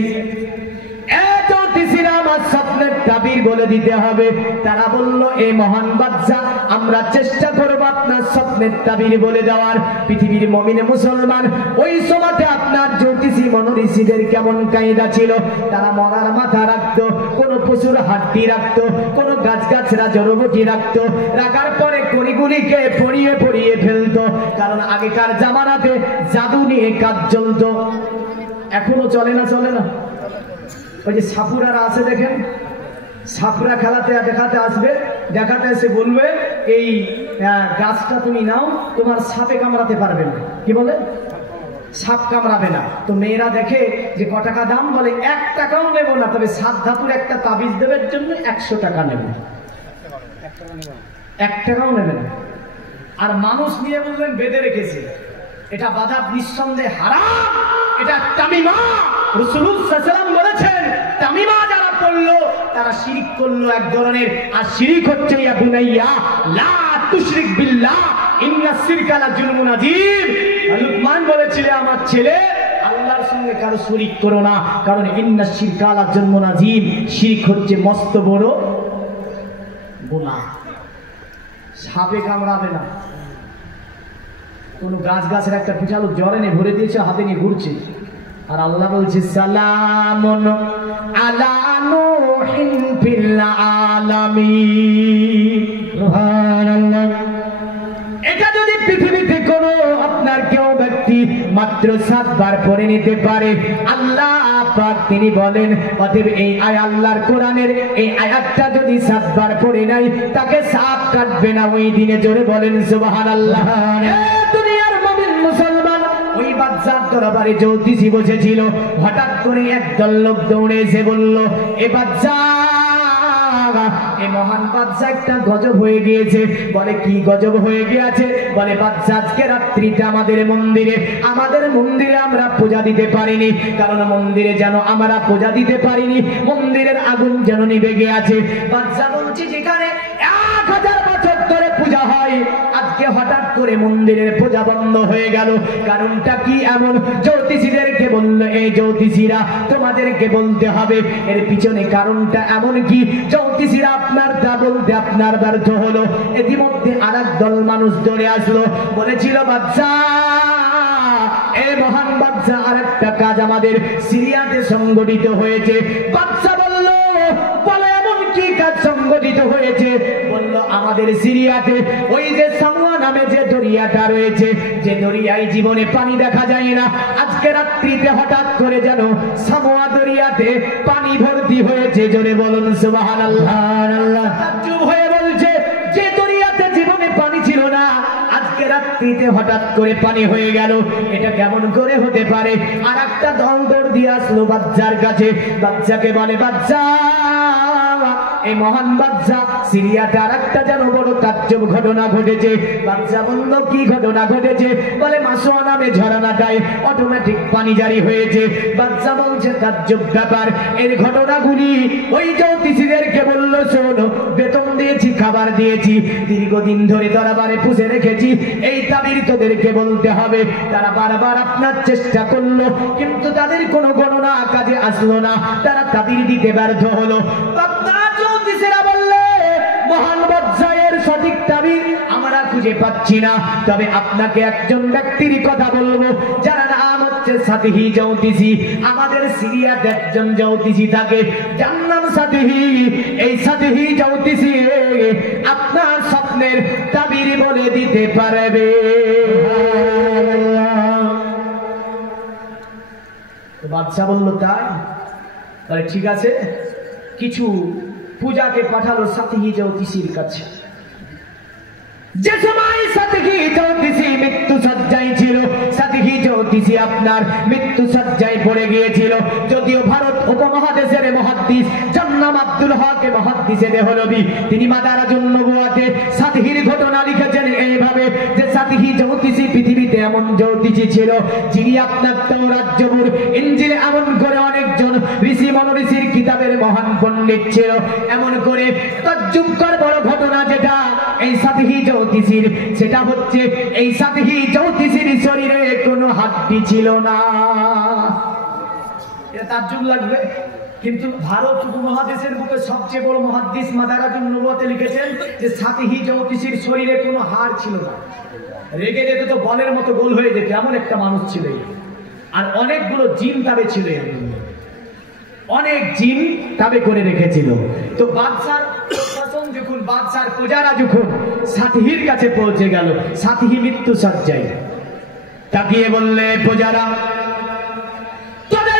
জ্যোতিষীরা আমার স্বপ্নের তাবির বলে দিতে হবে। তারা বলল এই মহান বাদশা আমরা চেষ্টা করব আপনার স্বপ্নের তাবির বলে দেওয়ার। পৃথিবীর মুমিন মুসলমান ওই সময়তে আপনার জ্যোতিষী মনোঋষিদের কেমন কায়দা ছিল। তারা মরার মাথা রাখতো, কোন পশুর হাড্ডি রাখতো, কোন গাছগাছরা জড়বটি রাখতো, রাখার পরে কড়িগুলিকে পড়িয়ে পড়িয়ে ফেলতো। কারণ আগেকার জামানাতে জাদু নিয়ে কাজ চলতো। এখনো চলে না? চলে না? ওই যে সাপুরারা আছে দেখেন, সাপরা খেলাতে দেখাতে আসবে, দেখাতে এসে বলবে এই গাছটা তুমি নাও, তোমার সাপে কামড়াতে পারবে না। কি বলে? সাপ কামড়াবে না। তো মেয়েরা দেখে যে ক টাকা দাম, বলে 1 টাকাও নেব না, তবে 7 ধাতুর একটা তাবিজ দেবের জন্য 100 টাকা নেব। 1 টাকাও নেবে না। আর মানুষ নিয়ে বললেন বেঁধে রেখেছে, এটা বাধা নিঃসন্দেহে হারাম, এটা তামিমা। রাসূলুল্লাহ সাল্লাল্লাহু আলাইহি ওয়াসাল্লাম বলেছেন তামিমা যারা পড়লো তারা শিরক করলো এক ধরনের। আর শিরক হচ্ছে ইয়া বুনাইয়া লা তুশরিক বিল্লাহ ইন্নাস শিরকা লাযুলমুন আযীম। লুকমান বলেছিল আমার ছেলে আল্লাহর সঙ্গে কারো শরীক করো না, কারণ ইন্নাস শিরকা লাযুলমুন আযীম, শিরক হচ্ছে মস্ত বড় গুনাহ। সাপে কামড়াবে না। কোন গাছের একটা পিঠালো জ্বর এনে ভরে দিয়েছে, হাতে নিয়ে ঘুরছে, আর আল্লাহ বলছে সালামুন আলা নূহিন ফিল আলামিন। সুবহানাল্লাহ। এটা যদি পৃথিবীতে কোনো আপনার কেউ ব্যক্তি মাত্র 7 বার পড়ে নিতে পারে, আল্লাহ পাক তিনি বলেন অতএব এই আল্লাহর কোরআনের এই আয়াতটা যদি 7 বার পড়ে নাই, তাকে সাপ কাটবে না ওই দিনে। জোরে বলেন সুবহানাল্লাহ। দুনিয়ার মুমিন মুসলমান, ওই বাদশার দরবারে জ্যোতিষী বসেছিল। হঠাৎ করে একদল লোক দৌড়ে এসে বলল, এ বাদশা, এ মহান বাদশা একটা গজব হয়ে গিয়েছে। বলে কি গজব হয়ে গিয়েছে? বলে বাদশা আজকে রাত্রিতে আমাদের মন্দিরে আমরা পূজা দিতে পারিনি, কারণ মন্দিরে যেন আমরা পূজা দিতে পারিনি, মন্দিরের আগুন যেন নিভে গিয়েছে। বাদশা বলছে যেখানে 1000 বছর ধরে পূজা হয়, আজকে হঠাৎ করে মন্দিরের পূজা বন্ধ হয়ে গেল, কারণটা কি? এমন জ্যোতিষীদেরকে বলল, এই জ্যোতিষীরা তোমাদেরকে বলতে হবে এর পিছনে কারণটা এমন কি। জ্যোতিষীরা আপনারটা বলতে আপনার ব্যর্থ হলো। ইতিমধ্যে আরেক দল মানুষ দৌড়ে আসলো, বলেছিল বাদশা, এ মহান বাদশা, আরেকটা কাজ আমাদের সিরিয়াতে সংগঠিত হয়েছে। বাদশা বলল, বলে এমন কি কাজ সংগঠিত হয়েছে? বলল আমাদের সিরিয়াতে ওই যে সামুয়া নামে যে দরিয়াটা রয়েছে, যে দরিয়ায় জীবনে পানি দেখা যায় না, আজকে রাত্রিতে হঠাৎ করে যেন সামুয়া দরিয়াতে পানি ভর্তি হয়েছে। জোরে বলুন সুবহানাল্লাহ। আল্লাহ তাজ্জুব হয়ে বলছে, যে দরিয়াতে জীবনে পানি ছিল না, আজকে রাত্রিতে হঠাৎ করে পানি হয়ে গেল, এটা কেমন করে হতে পারে? আর একটা দল দৌড় দিয়ে আসলো বাদশার কাছে। বাদশাকে বলে, বাদশা, এই মহান বাদশা, সিরিয়াতে আরেকটা যেন বড় তাজ্জব ঘটনা ঘটেছে। বাদশা বলল, কি ঘটনা ঘটেছে? বলে মাসোয়া নামে ঝরনাটায় অটোমেটিক পানি জারি হয়েছে। বাদশা বলছে তাজ্জব ব্যাপার, এর ঘটনাগুলি ওই জ্যোতিষীদেরকে বলল, শোনো, বেতন দিয়েছি, খাবার দিয়েছি, দীর্ঘদিন ধরে দরবারে পুষে রেখেছি, এই তাবির তোদেরকে বলতে হবে। তারা বারবার আপনার চেষ্টা করলো, কিন্তু তাদের কোনো গণনা কাজে আসলো না, তারা তাবির দিতে ব্যর্থ হলো। জ্যোতিষীরা বললে, মহান বাদশাহের সঠিক তাবির আমরা খুঁজে পাচ্ছি না, তবে আপনাকে একজন ব্যক্তির কথা বলবো, যার নাম হচ্ছে সাতিহি জ্যোতিষী। আমাদের সিরিয়াতে একজন জ্যোতিষী থাকে, যার নাম সাতিহি। এই সাতিহি জ্যোতিষী আপনার স্বপ্নের তাবির বলে দিতে পারবে। বাদশা বলল, তাই? তাহলে ঠিক আছে। কিছু পূজাকে পাঠালো সাতিহি জ্যোতিষীর কাছে। যে সময় সাতিহি জ্যোতিষী মৃত্যু সজ্জায় ছিল, সাতিহি জ্যোতিষী আপনার মৃত্যু সজ্জায় পড়ে গিয়েছিল। যদিও ভারত উপমহাদেশের মুহাদ্দিস যার নাম আব্দুল হক মুহাদ্দিসে দেহলভী, তিনি মাদারাজুন নবুওয়াতে সাতিহির ঘটনা লিখেছেন এইভাবে যে সাতিহি জ্যোতিষী পৃথিবীতে এমন জ্যোতিষী ছিল, যিনি আপনার তাওরাত, জবুর, ইনজিল এমন করে অনেকজন ঋষি মনীষীর কিতাবের মহান পণ্ডিত ছিল। এমন করে তাজ্জুবকর বড় ঘটনা যেটা এই সাতিহি জ্যোতিষীর, সেটা হচ্ছে এই সাতিহি জ্যোতিষীর শরীরে কোনো হাড্ডি ছিল না। এটা তাজ্জুব লাগবে, কিন্তু ভারত উপমহাদেশের বুকে সবচেয়ে বড় মুহাদ্দিস মাদারাজুন নবুওয়াতে লিখেছেন যে সাতিহি জ্যোতিষীর শরীরে কোনো হাড় ছিল না। রেগে যেতে তো বলের মতো গোল হয়ে যেত, এমন একটা মানুষ ছিল। আর অনেকগুলো জিন তাবে ছিল, অনেক জিন তাবে করে রেখেছিল। তো বাদশার শাসন যখন, বাদশার প্রজারা যখন সাতিহির কাছে পৌঁছে গেল, সাতিহি মৃত্যু সজ্জায়, তাকিয়ে বললে, প্রজারা, তবে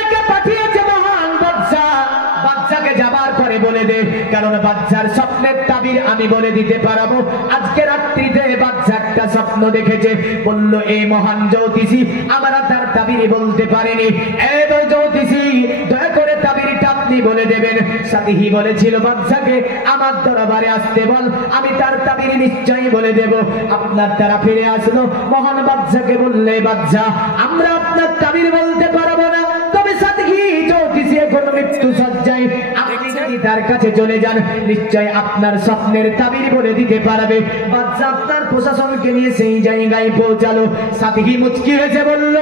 যাবার পরে বলে দে, কারণ বাচ্চার স্বপ্নের তাবির আমি বলে দিতে পারবো। আজকে রাত্রিতে বাচ্চা একটা স্বপ্ন দেখেছে, বলল এই মহান জ্যোতিষী আমরা তার তাবিরই বলতে পারিনি, এই জ্যোতিষী দয়া করে তাবিরটা আপনি বলে দেবেন। সাথী বলেছিল বাচ্চাকে আমার দরবারে আসতে বল, আমি তার তাবির নিশ্চয়ই বলে দেব। আপনার দ্বারা ফিরে আসলো, মহান বাচ্চাকে বললে বাচ্চা আমরা আপনার তাবির বলতে পারবো না, তবে সাথী জ্যোতিষী এখন মৃত্যু সজ্জায়, আপনি যদি তার কাছে চলে যান নিশ্চয় আপনার স্বপ্নের তাবির বলে দিতে পারবে। বাচ্চা আপনার প্রশাসনকে নিয়ে সেই জায়গায় পৌঁছালো। সাথী মুচকি হেসে বলল,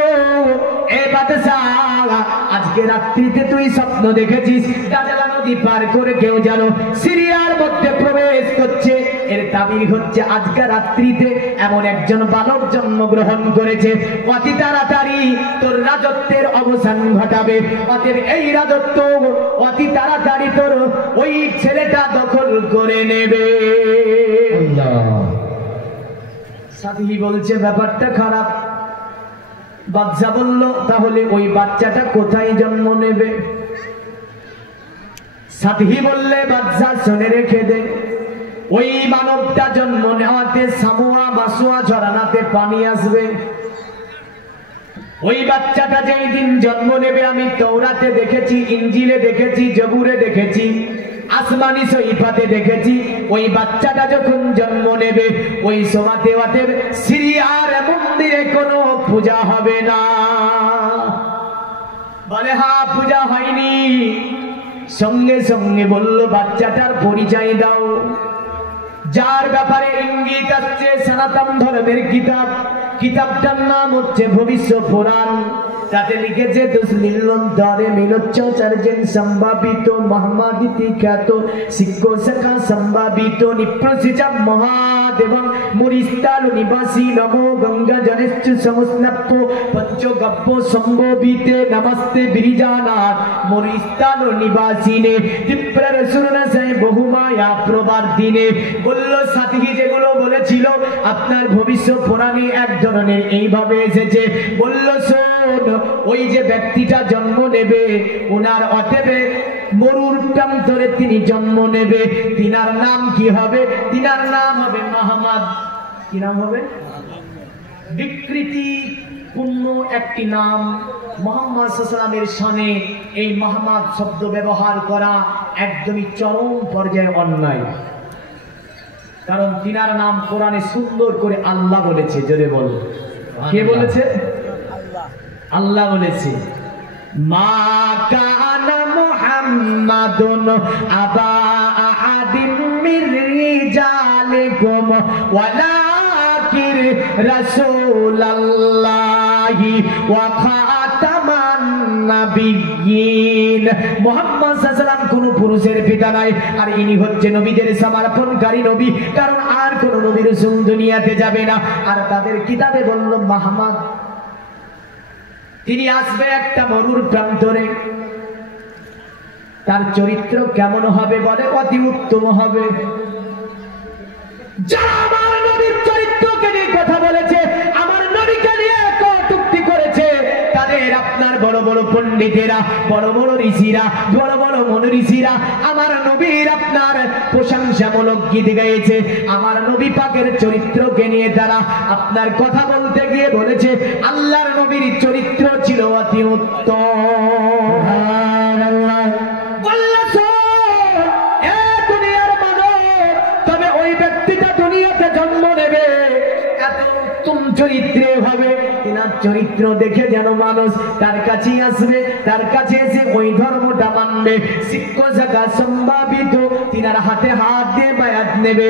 এ বাদশা আজকে রাত্রিতে তুই স্বপ্ন দেখেছিস গাজলা নদী পার করে কেউ যেন সিরিয়ার মধ্যে প্রবেশ করছে, এর তাবির হচ্ছে আজকে রাত্রিতে এমন একজন বালক জন্মগ্রহণ করেছে, অতি তাড়াতাড়ি তোর রাজত্বের অবসান ঘটাবে, অতএব এই রাজত্ব অতি তাড়াতাড়ি তোর ওই ছেলেটা দখল করে নেবে। সাথী বলছে ব্যাপারটা খারাপ। বাচ্চা বলল তাহলে ওই বাচ্চাটা কোথায় জন্ম নেবে? সাথী বললে বাচ্চা শুনে রেখে দে, ওই মানবটা জন্ম নেওয়াতে সামুয়া বাসুয়া ঝরানাতে পানি আসবে। ওই বাচ্চাটা যেই দিন জন্ম নেবে আমি তওরাতে দেখেছি, ইনজিলে দেখেছি, জবুরে দেখেছি, আসমানি সহিফাতে দেখেছি, ওই বাচ্চাটা যখন জন্ম নেবে ওই সময়তে ওদের সিরিয়ার মন্দিরে কোনো পূজা হবে না। বলে হ্যাঁ পূজা হয়নি। সঙ্গে সঙ্গে বলল বাচ্চাটার পরিচয় দাও। যার ব্যাপারে ইঙ্গিত আসছে সনাতন ধর্মের কিতাব, কিতাবটার নাম হচ্ছে ভবিষ্যৎ পুরাণ। তাতে লিখেছে দরে মিলোচ্চার্যেন সম্ভাবিত মহামাদিতি খ্যাত শিক্ষা সম্ভাবিত নিপ্রসিত মহাদেবং মুরিস্তালু নিবাসী নমো গঙ্গা জনেশ্চ সমস্নাপ্য পঞ্চগব্য সম্ভবিতে নমস্তে বিরিজানাথ মুরিস্তালু নিবাসিনে তীব্র সুরনসায় বহুমায়া প্রবার্দিনে। বলল সাথী যেগুলো বলেছিল আপনার ভবিষ্যৎ পুরাণে এক ধরনের এইভাবে এসেছে। বলল শোন, ওই যে ব্যক্তিটা জন্ম নেবে ওনার অতএবে মরুর প্রান্তরে তিনি জন্ম নেবে, তিনার নাম কি হবে? তিনার নাম হবে মোহাম্মদ। কি নাম হবে? বিকৃতি পূর্ণ একটি নাম মোহাম্মদ সাল্লাল্লাহু শানে এই মোহাম্মদ শব্দ ব্যবহার করা একদমই চরম পর্যায়ে অন্যায়। কারণ তিনার নাম কোরআনে সুন্দর করে আল্লাহ বলেছে। জোরে বল, কে বলেছে? আল্লাহ বলেছে মা কানা মুহাম্মাদুন আবা আহাদিম মির রিজালিকুম ওয়ালাকিন রাসূলুল্লাহি ওয়া খাতামান নাবিয়্যিন। মুহাম্মদ সাল্লাল্লাহু আলাইহি ওয়াসাল্লাম কোন পুরুষের পিতা নাই, আর ইনি হচ্ছে নবীদের সমর্পণকারী নবী, কারণ আর কোন নবী রাসূল দুনিয়াতে যাবে না। আর তাদের কিতাবে বলল মুহাম্মদ তিনি আসবে একটা মরুর প্রান্তরে। তার চরিত্র কেমন হবে? বলে অতি উত্তম হবে। যারা আমার নবীর চরিত্রকে নিয়ে কথা বলেছে, আমার নবীকে নিয়ে কটূক্তি করেছে, তাদের আপনার বড় বড় পণ্ডিতেরা, বড় বড় ঋষিরা, বড় বড় মনীষীরা আমার নবীর আপনার প্রশংসামূলক গীত গাইছে। আমার নবী পাকের চরিত্রকে নিয়ে তারা আপনার কথা বলতে গিয়ে বলেছে আল্লাহর নবীর চরিত্র ছিল অতি উত্তম। তবে ওই ব্যক্তিটা দুনিয়াতে জন্ম নেবে এত উত্তম চরিত্রে হবে, তিনার চরিত্র দেখে যেন মানুষ তার কাছে আসবে, তার কাছে এসে ওই ধর্মটা মানবে। শিক্ষা সম্ভাবিত তিনার হাতে হাত দিয়ে বায়াত নেবে।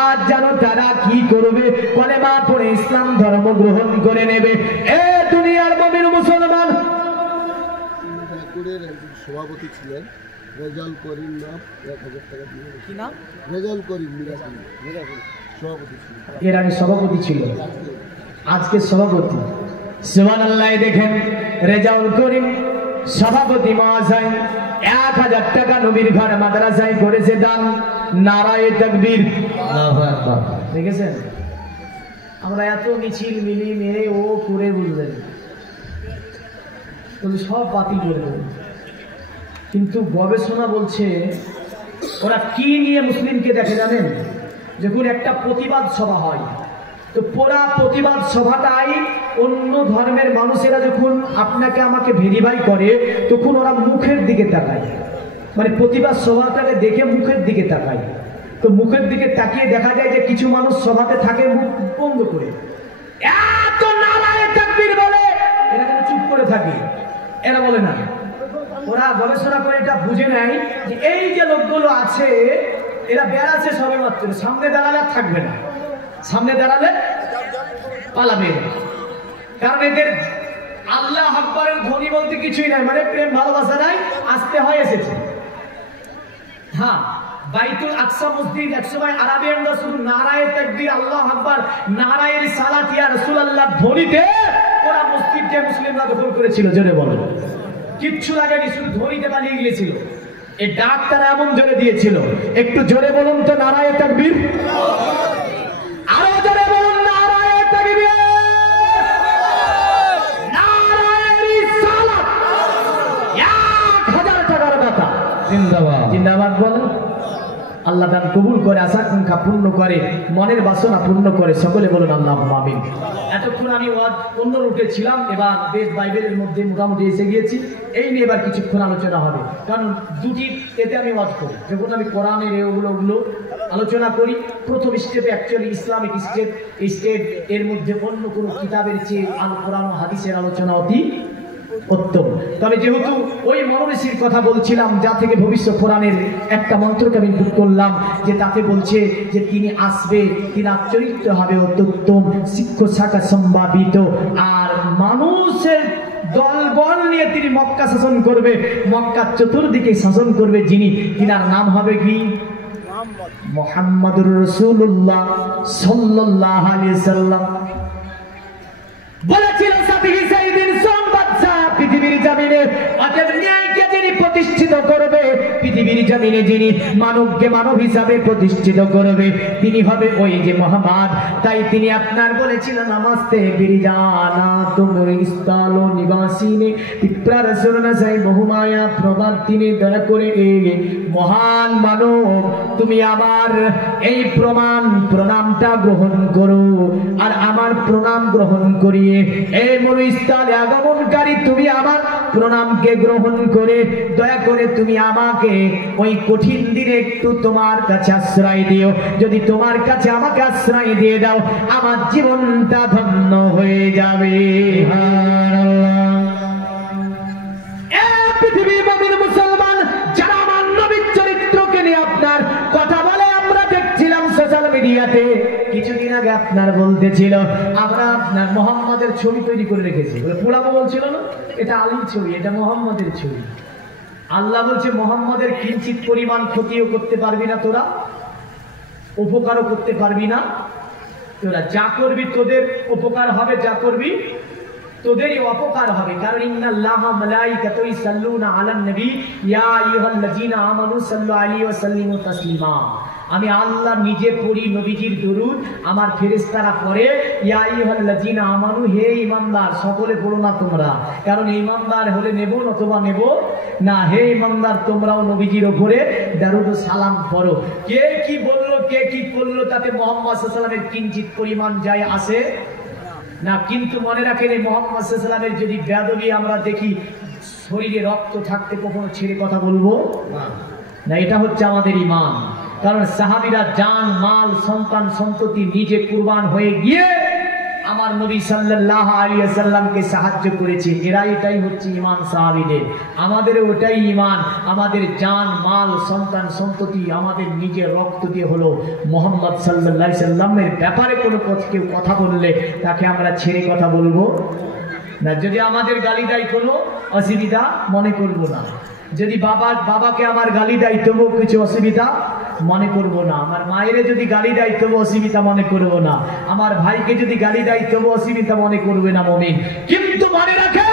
আজ যেন তারা কি করবে? কলেমা পড়ে ইসলাম ধর্ম গ্রহণ করে নেবে। এ দুনিয়ার মুমিন মুসলমান। সভাপতি ছিলেন রেজাউল করিম, নাম 1000 টাকা দিয়ে। কি নাম? রেজাউল করিম সভাপতি ছিল। এর আগে সভাপতি ছিল, আজকে সভাপতি। সুবহানাল্লাহ। দেখেন রেজাউল করিম সভাপতি মহাশয় 1000 টাকা নবীর ঘর মাদ্রাসায় করেছে দান। নারায়ে তাকবীর। আল্লাহু আকবার। দেখেছেন আমরা এত মিছিল মিলি মেরে ও করে বুঝলেন সব বাতিল করে দেবেন। কিন্তু গবেষণা বলছে ওরা কি নিয়ে মুসলিমকে দেখে জানেন? যখন একটা প্রতিবাদ সভা হয়, তো পুরা প্রতিবাদ সভাটাই অন্য ধর্মের মানুষেরা যখন আপনাকে আমাকে ভেরিফাই করে, তখন ওরা মুখের দিকে তাকায়, মানে প্রতিবাদ সভাটাকে দেখে মুখের দিকে তাকায়। তো মুখের দিকে তাকিয়ে দেখা যায় যে কিছু মানুষ সভাতে থাকে মুখ বন্ধ করে, এত নারায়ে তাকবীর বলে, এরা কিন্তু চুপ করে থাকে, এরা বলে না। ওরা গবেষণা করে এটা বুঝে নেয় যে এই যে লোকগুলো আছে এরা বেড়াচ্ছে সবে মাত্র, সামনে দাঁড়ালে আর থাকবে না, সামনে দাঁড়ালে পালাবে। কারণ এদের আল্লাহ আকবরের ধ্বনি বলতে কিছুই নাই, মানে প্রেম ভালোবাসা নাই, আসতে হয় এসেছে। হ্যাঁ, বাইতুল আকসা মসজিদ একসময় আরাবিয়ানরা শুধু নারায়ে তাকবীর, আল্লাহ আকবার, নারায়ে রিসালাত ইয়া রাসূলুল্লাহ ধ্বনিতে ওরা মসজিদকে মুসলিমরা দখল করেছিল। জোরে বলেন, কিচ্ছু লাগেনি, শুধু ধ্বনিতে পালিয়ে গিয়েছিল। এই ডাক তারা এমন জোরে দিয়েছিল, একটু জোরে বলুন তো নারায়ে তাকবীর, আরো জোরে বলুন নারায়ে তাকবীর, নারায়ে রিসালাত, 1000 টাকার দাতা জিন্দাবাদ, জিন্দাবাদ বলেন। আল্লাহ দান কবুল করে, আশা আকাঙ্ক্ষা পূর্ণ করে, মনের বাসনা পূর্ণ করে, সকলে বলুন আল্লাহুম্মা আমিন। এতক্ষণ আমি অন্য রুটে ছিলাম, এবার বেদ বাইবেলের মধ্যে মোটামুটি এসে গিয়েছি। এই নিয়ে এবার কিছুক্ষণ আলোচনা হবে, কারণ দুটি এতে আমি ওয়াজ করি। যখন আমি কোরআনের ওগুলো আলোচনা করি, প্রথম স্টেপে অ্যাকচুয়ালি ইসলামিক স্টেপ, এর মধ্যে অন্য কোনো কিতাবের চেয়ে আল কোরআন ও হাদিসের আলোচনা অতি উত্তম। তবে যেহেতু ওই মনোনীশির কথা বলছিলাম, যা থেকে ভবিষ্যৎ কোরআনের একটা মন্ত্রকে আমি বুক করলাম, যে তাতে বলছে যে তিনি আসবে, তিনি চরিত্র হবে অত্যুত্তম, শিক্ষক শাখা সম্ভাবিত, আর মানুষের দলবল নিয়ে তিনি মক্কা শাসন করবে, মক্কার চতুর্দিকে শাসন করবে যিনি, তিনার নাম হবে কি? মুহাম্মাদুর রাসূলুল্লাহ সাল্লাল্লাহু আলাইহি সাল্লাম। বলেছিলেন সাবিহি সাইদিন পৃথিবীর জমিনে অতএব ন্যায়কে যিনি প্রতিষ্ঠিত করবে, পৃথিবীর জমিনে যিনি মানবকে মানব হিসাবে প্রতিষ্ঠিত করবে, তিনি হবে ওই যে মুহাম্মদ। তাই তিনি আপনার বলেছিলেন নমস্তে বিরিজানা তুমুর ইস্তালো নিবাসিনে পিপ্রার সুরনা সাই বহুমায়া প্রবাদিনে, দয়া করে এই মহান মানব তুমি আমার এই প্রণামটা গ্রহণ করো, আর আমার প্রণাম গ্রহণ করিয়ে এই মরুস্থলে আগমনকারী তুমি আমার প্রণামকে গ্রহণ করে দয়া করে তুমি আমাকে ওই কঠিন দিনে একটু তোমার কাছে আশ্রয় দিও। যদি তোমার কাছে আমাকে আশ্রয় দিয়ে দাও, আমার জীবনটা ধন্য হয়ে যাবে। পৃথিবীর মুমিন মুসলমান যারা আমার নবীর চরিত্রকে নিয়ে আপনার কথা বলে, আমরা দেখছিলাম সোশ্যাল মিডিয়াতে কিছুদিন আগে আপনার বলতেছিল আমরা আপনার মোহাম্মদের ছবি তৈরি করে রেখেছি, পোড়াবো বলছিল না, এটা আলীর ছবি, এটা মোহাম্মদের ছবি। আল্লাহ বলছে মোহাম্মদের কিঞ্চিত পরিমাণ ক্ষতিও করতে পারবি না তোরা, উপকারও করতে পারবি না তোরা, যা করবি তোদের উপকার হবে, যা করবি তোদেরই অপকার হবে। কারণ ইন্নাল্লাহা মালাইকাতুহু ইসাল্লুনা আলান নবী ইয়া আইয়ুহাল্লাযীনা আমানু সাল্লু আলাইহি ওয়া সাল্লিমু তাসলিমা। আমি আল্লাহ নিজে পড়ি নবীজির দরুদ, আমার ফেরেশতারা পড়ে ইয়া আইয়ুহাল্লাযীনা আমানু, হে ঈমানদার, সকলে পড়ো না তোমরা, কারণ ঈমানদার হলে নেব অথবা নেব না, হে ঈমানদার তোমরাও নবীজির উপরে দরুদ ও সালাম পড়ো। কে কি বললো, কে কি করলো, তাতে মুহাম্মদ সাল্লাল্লাহু আলাইহি ওয়াসাল্লামের কিঞ্চিত পরিমাণ যায় আসে না। কিন্তু মনে রাখেন, এই মুহাম্মদ সাল্লাল্লাহু আলাইহি ওয়াসাল্লামের যদি বেয়াদবি আমরা দেখি, শরীরে রক্ত থাকতে কখনো ছেড়ে কথা বলবো না, এটা হচ্ছে আমাদের ঈমান। কারণ সাহাবীরা জান মাল সন্তান সন্ততি নিজে কুরবান হয়ে গিয়ে আমার নবী সাল্লাল্লাহু আলাইহি ওয়াসাল্লামকে সাহায্য করেছে, এটাই হচ্ছে ঈমান সাহাবীদের। আমাদের ওটাই ঈমান, আমাদের জান মাল সন্তান সন্ততি আমাদের নিজের রক্ত দিয়ে হলো। মুহাম্মদ সাল্লাল্লাহু আলাইহি ওয়াসাল্লামের ব্যাপারে কোনো কেউ কথা বললে তাকে আমরা ছেড়ে কথা বলবো না। যদি আমাদের গালি দেয় কোনো অসুবিধা মনে করবো না, যদি বাবাকে আমার গালি দেয় তবু কিছু অসুবিধা মনে করবো না, আমার মায়ের যদি গালি দেয় তবু অসুবিধা মনে করবো না, আমার ভাইকে যদি গালি দেয় তবু অসুবিধা মনে করবে না মুমিন। কিন্তু মনে রাখে,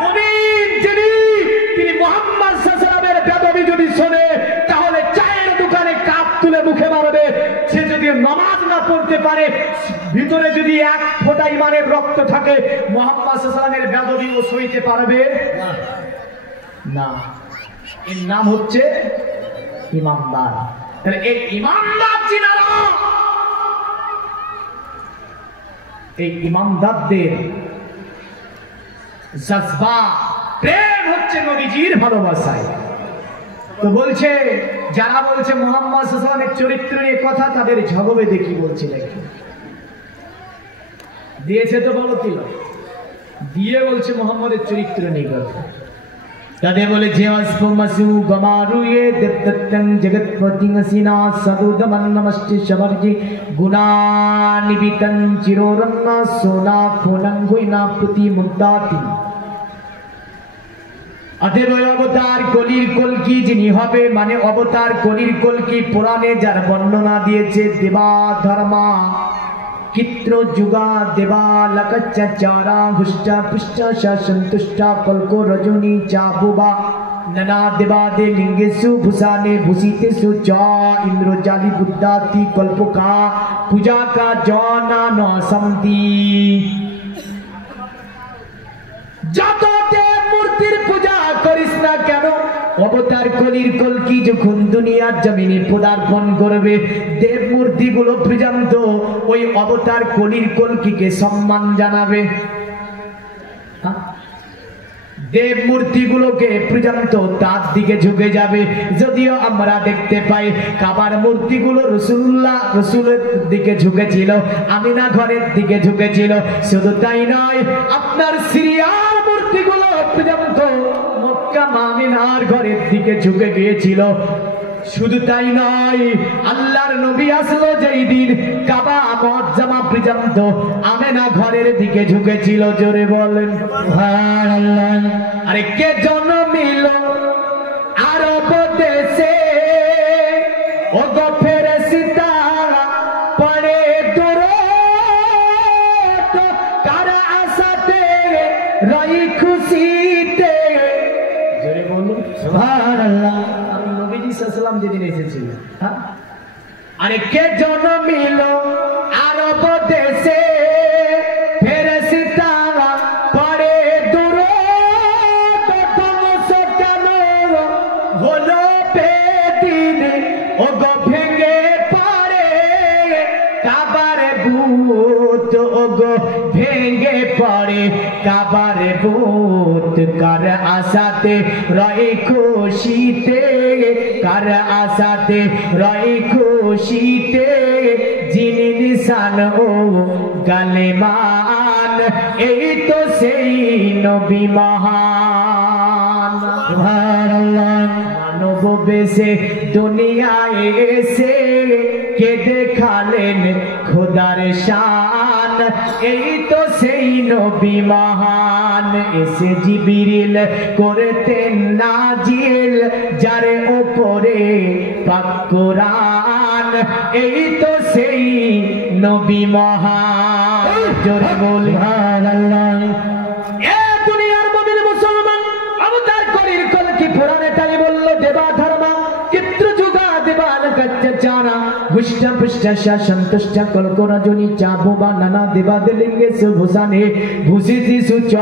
মুমিন যিনি, তিনি মুহাম্মদ সাল্লাল্লাহু আলাইহি ওয়াসাল্লামের বেদবি যদি শোনে, তাহলে চায়ের দোকানে কাপ তুলে মুখে মারবে। সে যদি নামাজ না পড়তে পারে, ভিতরে যদি এক ফোঁটা ঈমানের রক্ত থাকে, মুহাম্মদ সাল্লাল্লাহু আলাইহি ওয়াসাল্লামের বেদবি ও সইতে পারবে না। এর নাম হচ্ছে ইমানদার। তাহলে এই ইমানদার যিনারা, এই ইমানদারদের জজবা প্রেম হচ্ছে নবীজির ভালোবাসায়। তো বলছে যারা বলছে মুহাম্মদ সাল্লাল্লাহু আলাইহি ওয়াসাল্লামের চরিত্র নিয়ে কথা, তাদের ঝগবে দেখি বলছে নাকি দিয়েছে তো বলো কি দিয়ে বলছে মুহাম্মদের চরিত্র নিয়ে কথা। তাদের বলেছে অস্পমাসু গমারুয়ে দেবদত্তং জগৎপতিং সিনা সদুদমন নমস্তে শবর্জি গুণানিবিতং চিরোরন্না সোনা ফোনং হুইনা প্রতি মুদ্দাতি। অতএব অবতার কলির কলকি যিনি হবে, মানে অবতার কলির কলকি পুরাণে যার বর্ণনা দিয়েছে দেবা ধর্মা কিত্র যুগা দেবা লকচ্চারা হুষ্টা পুষ্টা সন্তুষ্টা কল্প রজনী চাবুবা नना देवादे लिंगेषु भूषाने भूषितेषु च इंद्रजाली बुद्धाति कल्पका पूजा का जाना न समति। যততে মূর্তির পূজা করিস না কেন, অবতার কলির কলকি যখন দুনিয়ার জমিনে পদার্পণ করবে, দেব মূর্তিগুলো পর্যন্ত ওই অবতার কলির কলকিকে সম্মান জানাবে। দেব মূর্তিগুলোকে পর্যন্ত তার দিকে ঝুঁকে যাবে। যদিও আমরা দেখতে পাই কাবার মূর্তিগুলো রসুলের দিকে ঝুঁকেছিল, আমিনা ঘরের দিকে ঝুঁকেছিল। শুধু তাই নয়, আপনার সিরিয়ার মূর্তিগুলো পর্যন্ত মক্কা আমিনার ঘরের দিকে ঝুঁকে গিয়েছিল। শুধু তাই নয়, আল্লাহর নবী আসলো যেই দিন, কাবা মুআজ্জামা পর্যন্ত আমেনা ঘরের দিকে ঝুঁকেছিল। জোরে বলেন সুবহানাল্লাহ। আরে কে জন্মিল আরব দেশে, ও গো ফেরেশতা পড়ে দুরূদ, কার আশাতে রই খুশিতে। জোরে বলুন সুবহানাল্লাহ। সাল্লাম যেদিন এসেছিলেন, আরে কে জন্মিল আরব দেশে, ফেরেশতা পড়ে দুরূদ, ধ্বংস কেন হলো বেদিন, ও গো ভেঙে পড়ে কাবার বুত, ও গো ভেঙে পড়ে কাবার বুত। কার আশাতে রয় খুশিতে, কার আশাতে রয় খুশিতে, যিনি নিশান ও গালেমান, এই তো সেই নবী মহান। সুবহানাল্লাহ। মানব বেশে দুনিয়ায় এসে কে দেখালেন খোদার শান, এই তো সেই নবী মহান। এসে জিবরিল করতেন নাজিল যার উপরে পাক কোরআন, এই তো সেই নবী মহান। জোরে বল সুবহানাল্লাহ। এ দুনিয়ার মুমিন মুসলমান, অবতার কলির কলকি পুরাণে তাই বলল দেবা ধর্মা চিত্র যুগা দেবান কচ্চারা হুষ্টা পুষ্টা সন্তুষ্টা কল্প রজনী চাবুবা নানা দেবাদে লিঙ্গেষু ভূষানে ভূষিতেষু চ।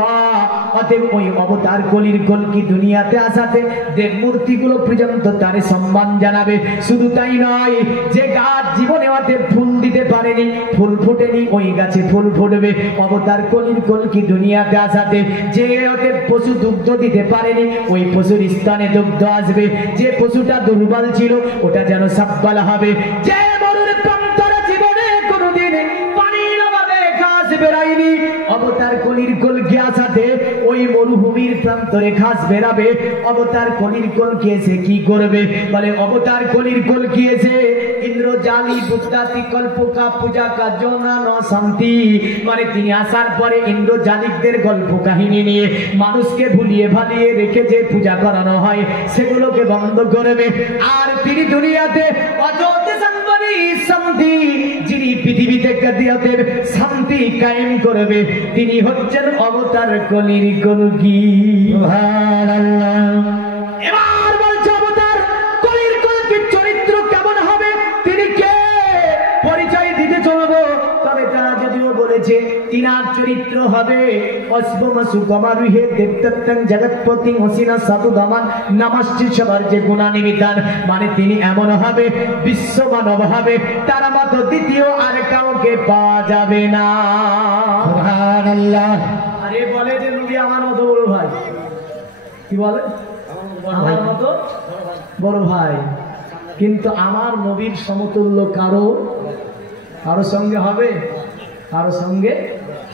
অতএব ওই অবতার কলির কলকি দুনিয়াতে আসাতে দেব মূর্তিগুলো পর্যন্ত তারে সম্মান জানাবে। শুধু তাই নয়, যে গাছ জীবনে অতএব ফুল দিতে পারেনি, ফুল ফোটেনি, ওই গাছে ফুল ফুটবে অবতার কলির কলকি দুনিয়াতে আসাতে। যে অতএব পশু দুগ্ধ দিতে পারেনি, ওই পশুর স্থানে দুগ্ধ আসবে। যে পশুটা দুর্বল ছিল, ওটা যেন সবল হবে। যে মরুর প্রান্তরে জীবনে কোনোদিন পানির অভাবে ঘাস বেরায়নি, অবতার কলির কলকি আসাতে ওই মরুভূমির প্রান্তরে ঘাস বেরাবে। অবতার কলির কলকি এসে কি করবে? বলে অবতার কলির কলকি এসে ইন্দ্রজালি বুদ্ধাতি কল্পকা পূজা কার্য ন শান্তি, মানে তিনি আসার পরে ইন্দ্রজালিকদের গল্প কাহিনী নিয়ে মানুষকে ভুলিয়ে ভালিয়ে রেখে যে পূজা করানো হয় সেগুলোকে বন্ধ করবে। আর তিনি দুনিয়াতে অযোধ্যা সম্পরি শান্তি, যিনি পৃথিবীতে কাদিয়াতের শান্তি কায়েম করবে, তিনি হচ্ছেন অবতার কলির কলকি। সুবহানাল্লাহ। এবার বলছে অবতার কলির কলকির চরিত্র কেমন হবে, তিনি কে, পরিচয় দিতে চলবো। তবে তারা যদিও বলেছে তিনার চরিত্র হবে অসবমাসু গমারুহে দেবতত্তং জগৎপতিং অসিনা সাধু দামান নামাসটি সবার যে গুণানিবিতান, মানে তিনি এমন হবে বিশ্ব মানব হবে, তার মতো দ্বিতীয় আর কাউকে পাওয়া যাবে না। সুবহানাল্লাহ। আরে বলে যে নবী আমার মতো বড় ভাই, কি বলে আমার মতো বড় ভাই, কিন্তু আমার নবীর সমতুল্য কারো সঙ্গে হবে, কারো সঙ্গে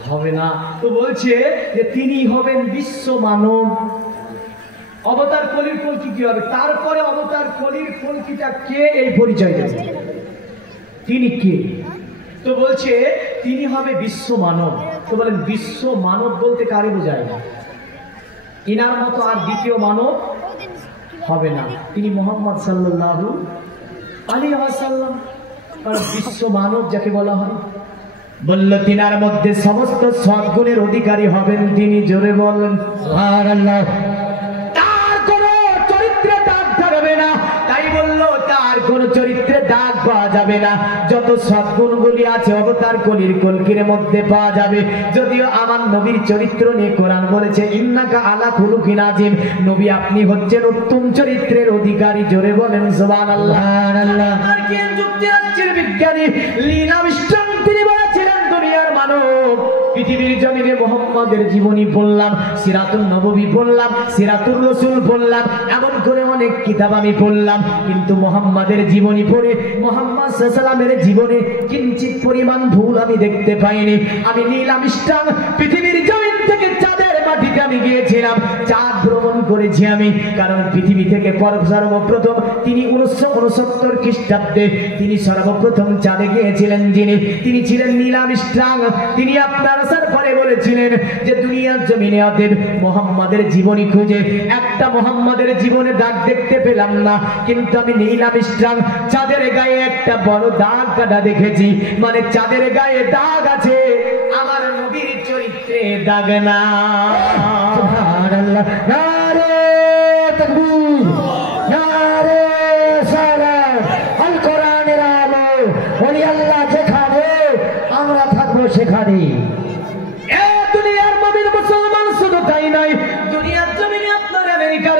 হবে না। তো বলছে যে তিনি হবেন বিশ্ব মানব। অবতার কলির কলকি কি হবে? তারপরে অবতার কলির কলকিটা কে এই পরিচয় দেবে, তিনি কে? তো বলছে তিনি হবে বিশ্ব মানব। তো বলেন বিশ্ব মানব বলতে কারে বোঝায়? ইনার মতো আর দ্বিতীয় মানব হবে না, তিনি মুহাম্মদ সাল্লাল্লাহু আলাইহি ওয়াসাল্লাম। আর বিশ্ব মানব যাকে বলা হয়, বলল তিনার মধ্যে সমস্ত সদ্গুণের অধিকারী হবেন তিনি। জোরে বলেন সুবহানাল্লাহ। তার কোনো চরিত্রে দাগ থাকবে না, তাই বললো তার কোনো চরিত্রে দাগ পাওয়া যাবে না। যত সদ্গুণগুলি আছে অবতার কলির কলকির মধ্যে পাওয়া যাবে। যদিও আমার নবীর চরিত্র নিয়ে কোরআন বলেছে ইন্নাকা আলা খুলুকিন আযীম, নবী আপনি হচ্ছেন উত্তম চরিত্রের অধিকারী। জোরে বলেন সুবহানাল্লাহ। আর কে যুক্তিরাজ্যের বিজ্ঞানী নীল আর্মস্ট্রং তিনি বলেছিলেন দুনিয়ার মানব পৃথিবীর জমিনে মুহাম্মাদের জীবনী বললাম, সিরাতুন নববী বললাম, সিরাতুর রাসূল বললাম, এমন করে অনেক কিতাব আমি পড়লাম, কিন্তু মুহাম্মাদের জীবনী পড়ে মুহাম্মদ সাল্লাল্লাহু আলাইহি ওয়াসাল্লামের জীবনে কিঞ্চিত পরিমাণ ভুল আমি দেখতে পাইনি। আমি নীল আর্মস্ট্রং পৃথিবীর জমিন থেকে চাঁদের মাটিতে আমি গিয়েছিলাম, চাঁদ ভ্রমণ করেছি আমি, কারণ পৃথিবী থেকে সর্বপ্রথম তিনি 1969 খ্রিস্টাব্দে তিনি সর্বপ্রথম চাঁদে গিয়েছিলেন। তিনি ছিলেন নীল আর্মস্ট্রং। তিনি আপনার আসার পরে বলেছিলেন যে দুনিয়ার জমিনে অতএব মুহাম্মাদের জীবনী খুঁজে একটা মুহাম্মাদের জীবনে দাগ দেখতে পেলাম না, কিন্তু আমি নীল আর্মস্ট্রং চাঁদের গায়ে একটা বড় দাগ কাটা দেখেছি, মানে চাঁদের গায়ে দাগ আছে, আমার নবীর চরিত্রে দাগ না। সুবহানাল্লাহ। নারে তাকবীর, নারে সালাত। আল কোরআনের আলো, ওলি আল্লাহ যেখানে আমরা থাকবো সেখানে। এ দুনিয়ার মুমিন মুসলমান শুধু তাই নয়, দুনিয়ার জমিনে আপনার আমেরিকার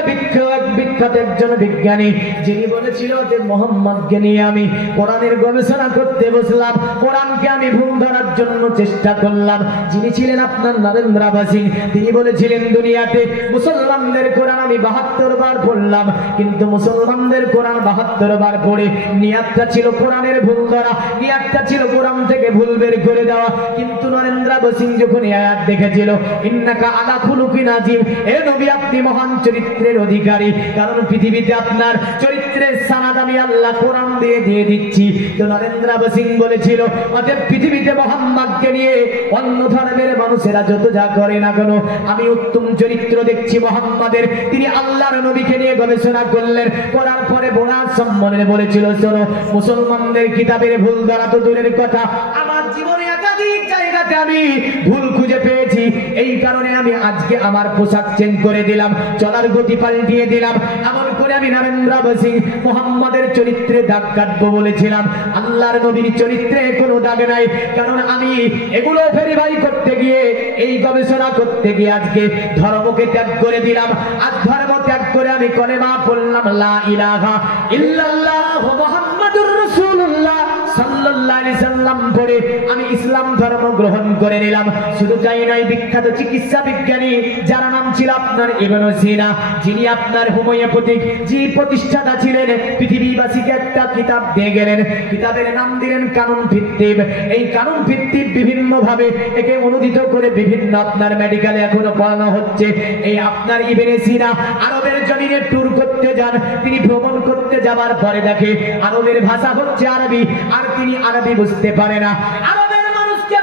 বিখ্যাত একজন বিজ্ঞানী যিনি বলেছিল যে মুহাম্মদকে নিয়ে আমি কোরআনের গবেষণা করতে বসলাম, কোরআনকে আমি ভুল ধরার জন্য চেষ্টা করলাম, যিনি ছিলেন আপনার নরেন্দ্র সিং। তিনি বলেছিলেন দুনিয়াতে মুসলমানদের কোরআন আমি 72 বার পড়লাম, কিন্তু মুসলমানদের কোরআন 72 বার পড়ে নিয়াতটা ছিল কোরআনের ভুল ধরা, নিয়াতটা ছিল কোরআন থেকে ভুল বের করে দেওয়া। কিন্তু নরেন্দ্র সিং যখন এই আয়াত দেখেছিল ইন্নাকা আলা খুলুকিন আযীম, এ নবী আপনি মহান চরিত্রের অধিকারী, কারণ পৃথিবীতে আপনার চরিত্রের সানাদ আমি আল্লাহ কোরআন দিয়ে দিচ্ছি। তো নরেন্দ্র সিং বলেছিল অতএব পৃথিবীতে মুহাম্মদকে নিয়ে অন্য ধর্মের মানুষেরা যত যা করে না কেন, আমি উত্তম চরিত্র দেখছি মুহাম্মদের। তিনি আল্লাহর নবীকে নিয়ে গবেষণা করলেন, করার পরে বোনাস সম্মানে বলেছিল শোনো, মুসলমানদের কিতাবের ভুল ধরা তো দূরের কথা, আমার জীবনে একাধিক জায়গাতে আমি ভুল খুঁজে পেয়েছি, এই কারণে আমি আজকে আমার পোশাক চেঞ্জ করে দিলাম, চলার গতি পাল্টিয়ে দিলাম, এমন করে আমি নরেন্দ্র সিং মুহাম্মদের চরিত্রে দাগ কাটবো বলেছিলাম। আল্লাহর নবীর চরিত্রে কোনো দাগ নাই, কারণ আমি এগুলো ভেরিফাই করতে গিয়ে, এই গবেষণা করতে গিয়ে আজকে ধর্মকে ত্যাগ করে দিলাম। আর ধর্ম ত্যাগ করে আমি কলেমা পড়লাম লা ইলাহা ইল্লাল্লাহ মুহাম্মাদুর রাসূলুল্লাহ সাল্লাল্লাহু আলাইহি সাল্লাম পড়ে আমি ইসলাম ধর্ম গ্রহণ করে নিলাম। শুধু তাই নয়, বিখ্যাত চিকিৎসা বিজ্ঞানী যার নাম ছিল আপনার ইবনে সিনা, যিনি আপনার হোমিওপ্যাথিক যে প্রতিষ্ঠাতা ছিলেন, পৃথিবীবাসীকে একটা কিতাব দিয়ে গেলেন, কিতাবের নাম দিলেন কানুন ভিত্তিক। এই কানুন ভিত্তিক বিভিন্ন ভাবে একে অনুদিত করে বিভিন্ন আপনার মেডিকেলে এখনো পড়ানো হচ্ছে। এই আপনার ইবনে সিনা আরবের জমিনে ট্যুর করতে যান, তিনি ভ্রমণ করতে যাবার পরে দেখে আরবের ভাষা হচ্ছে আরবি, আর তিনি আরবি বুঝতে পারে না। আরবের মানুষকে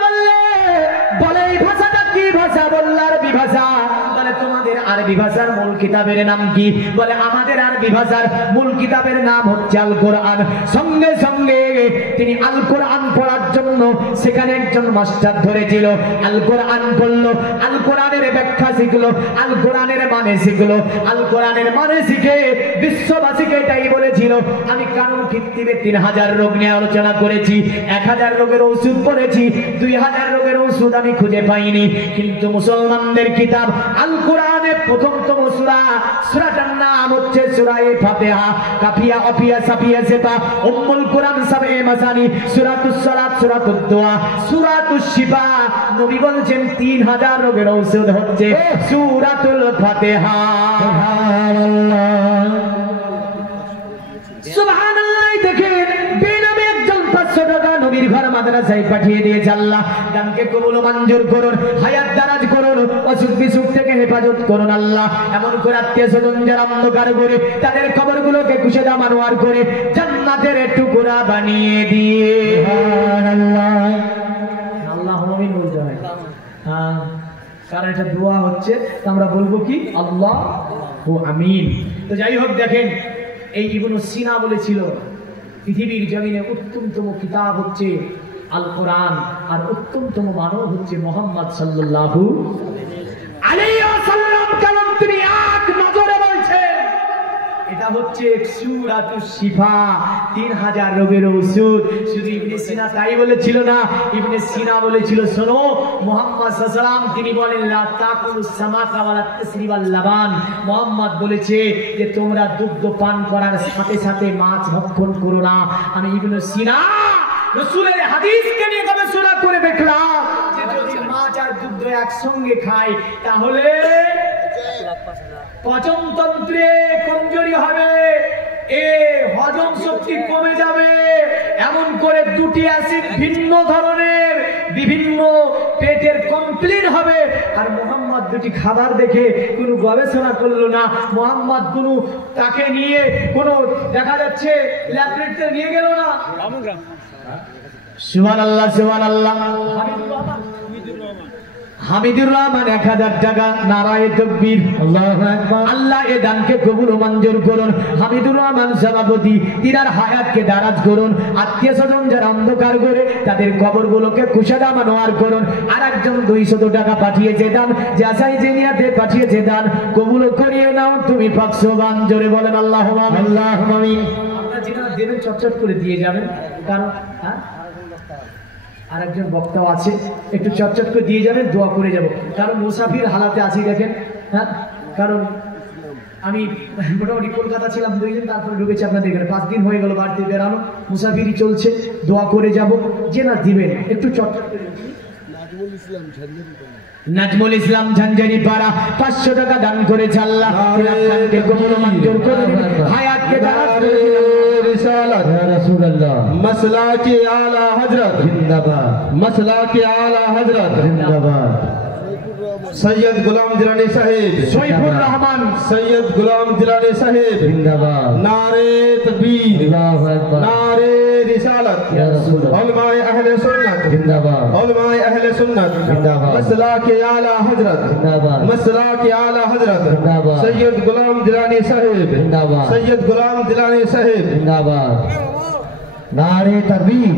বলে এই ভাষাটা কি ভাষা? বলল আরবি ভাষা। বলে তোমাদের আর আরবি ভাষার মূল কিতাবের নাম কি? বলে আমাদের আরবি ভাষার মূল কিতাবের নাম হচ্ছে আল কোরআন। সঙ্গে সঙ্গে তিনি আল কোরআন পড়ার জন্য সেখানে একজন মাস্টার ধরেছিল। আল কোরআন পড়লো, আল কোরআনের ব্যাখ্যা শিখলো, আল কোরআনের মানে শিখলো। আল কোরআনের মানে শিখে বিশ্ববাসীকে এটাই বলেছিল, আমি কারণ ভিত্তিতে 3000 রোগ নিয়ে আলোচনা করেছি, 1000 রোগের ওষুধ পড়েছি, 2000 রোগের ওষুধ আমি খুঁজে পাইনি। কিন্তু মুসলমানদের কিতাব আল কোরআনের প্রথমতম সূরা, সূরাটার নাম হচ্ছে সূরায়ে ফাতিহা। কাফিয়া অফিয়া সাফিয়া সেপা উম্মুল কোরআন সাবে মাসানি, সূরাতুস সালাত, সূরাতুদ দোয়া, সূরাতুশ শিফা। নবী বলেছেন 3000 রোগের ঔষধ হচ্ছে সূরাতুল ফাতিহা। সুবহানাল্লাহ, সুবহানাল্লাহ। দেখেন বেনামে একজন 500 টাকা নবীর ঘর মাদ্রাসায় পাঠিয়ে দিয়েছে আল্লাহ। দানকে কবুল মঞ্জুর করুন, হায়াত দারাজ করুন, অসুখ বিসুখ থেকে হেফাজত করুন আল্লাহ। এমন করে আত্মীয় স্বজন যারা অন্ধকার করে তাদের কবরগুলোকে কুশেদা মানোয়ার করে জান্নাতের টুকরা বানিয়ে দিয়ে সুবহানাল্লাহ, আল্লাহুম্মা আমিন বলতে হয়। হ্যাঁ, কারণ এটা দোয়া হচ্ছে, আমরা বলবো কি আল্লাহু আমিন। তো যাই হোক, দেখেন এই ইবনে সিনা বলেছিল পৃথিবীর জমিনে উত্তমতম কিতাব হচ্ছে আল কোরআন, আর উত্তমতম মানব হচ্ছে মুহাম্মদ সাল্লাল্লাহু আলাইহি ওয়াসাল্লাম। কারণ তিনি এক নজরে বলছেন এটা হচ্ছে সূরাতুশ শিফা, 3000 রোগের ওষুধ। শুধু ইবনে সিনা তাই বলেছিল না, ইবনে সিনা বলেছিল শোনো মুহাম্মদ সাল্লাল্লাহু আলাইহি ওয়াসাল্লাম তিনি বলেন লা তাকুলুস সামাকা ওয়ালা তাসরিবাল লাবান। মুহাম্মদ বলেছে যে তোমরা দুগ্ধ পান করার সাথে সাথে মাছ ভক্ষণ করো না। আমি ইবনে সিনা রাসূলের হাদিসকে নিয়ে গবেষণা করে দেখলাম যে যদি মাছ আর দুগ্ধ একসঙ্গে খায় তাহলে পাচনতন্ত্রে কমজোরি হবে, এ হজম শক্তি কমে যাবে। এমন করে দুটি অ্যাসিড ভিন্ন ধরনের বিভিন্ন পেটের কমপ্লেন হবে। আর মুহাম্মদ দুটি খাবার দেখে কোনো গবেষণা করলো না, মুহাম্মদ কোনো তাকে নিয়ে কোনো দেখা যাচ্ছে ল্যাবরেটরিতে নিয়ে গেল না। সুবহানাল্লাহ, সুবহানাল্লাহ। হামিদুর রহমান 1000 টাকা, নারায়ে তাকবীর, আল্লাহু আকবার। আল্লাহ এ দানকে কবুল ও মঞ্জুর করুন। হামিদুর রহমান সভাপতি, তিনার হায়াতকে দারাজ করুন। আত্মীয় স্বজন যারা অন্ধকার করে তাদের কবরগুলোকে কুশাদা মানোয়ার করুন। আর একজন 200 টাকা পাঠিয়েছে দান, যাচাই জেনিয়াতে পাঠিয়েছে দান, কবুল করিয়ে নাও তুমি পাক সুবহান। জোরে বলেন আল্লাহুম্মা আমিন, আল্লাহুম্মা আমিন। আপনারা যেটা দেবেন চটচট করে দিয়ে যাবেন, কারণ আরেকজন বক্তাও আছে, একটু চটচট করে দিয়ে যাবেন, দোয়া করে যাব। কারণ মুসাফির হালাতে আছি দেখেন। হ্যাঁ, কারণ আমি মোটামুটি কলকাতা ছিলাম 2 দিন, তারপরে ঢুকেছি আপনাদের এখানে। 5 দিন হয়ে গেল বাড়িতে বেরানো, মুসাফিরি চলছে, দোয়া করে যাব। যে না দিবেন একটু চটচট করে। নাজমুল ইসলাম ঝঞ্ঝারি পাড়া 500 টাকা দান করেছে আল্লাহ। খানকে কবুল ও মঞ্জুর করে দিন, হায়াতকে দারাজ করে দিন। रिसालत या रसूल अल्लाह, मसला के आला हजरत जिंदाबाद, मसला के आला हजरत जिंदाबाद। सैयद गुलाम दिलानी साहिब, सैफुर रहमान, सैयद गुलाम दिलानी साहिब जिंदाबाद। नारे तकबीर, अल्लाहु अकबर, नारे रिसालत या रसूल अल्लाह, उलमाए अहले सुन्नत जिंदाबाद, उलमाए अहले सुन्नत जिंदाबाद। मसला के आला हजरत जिंदाबाद, मसला के आला हजरत जिंदाबाद। सैयद गुलाम दिलानी साहिब जिंदाबाद, सैयद गुलाम दिलानी साहिब जिंदाबाद। नारे तकबीर।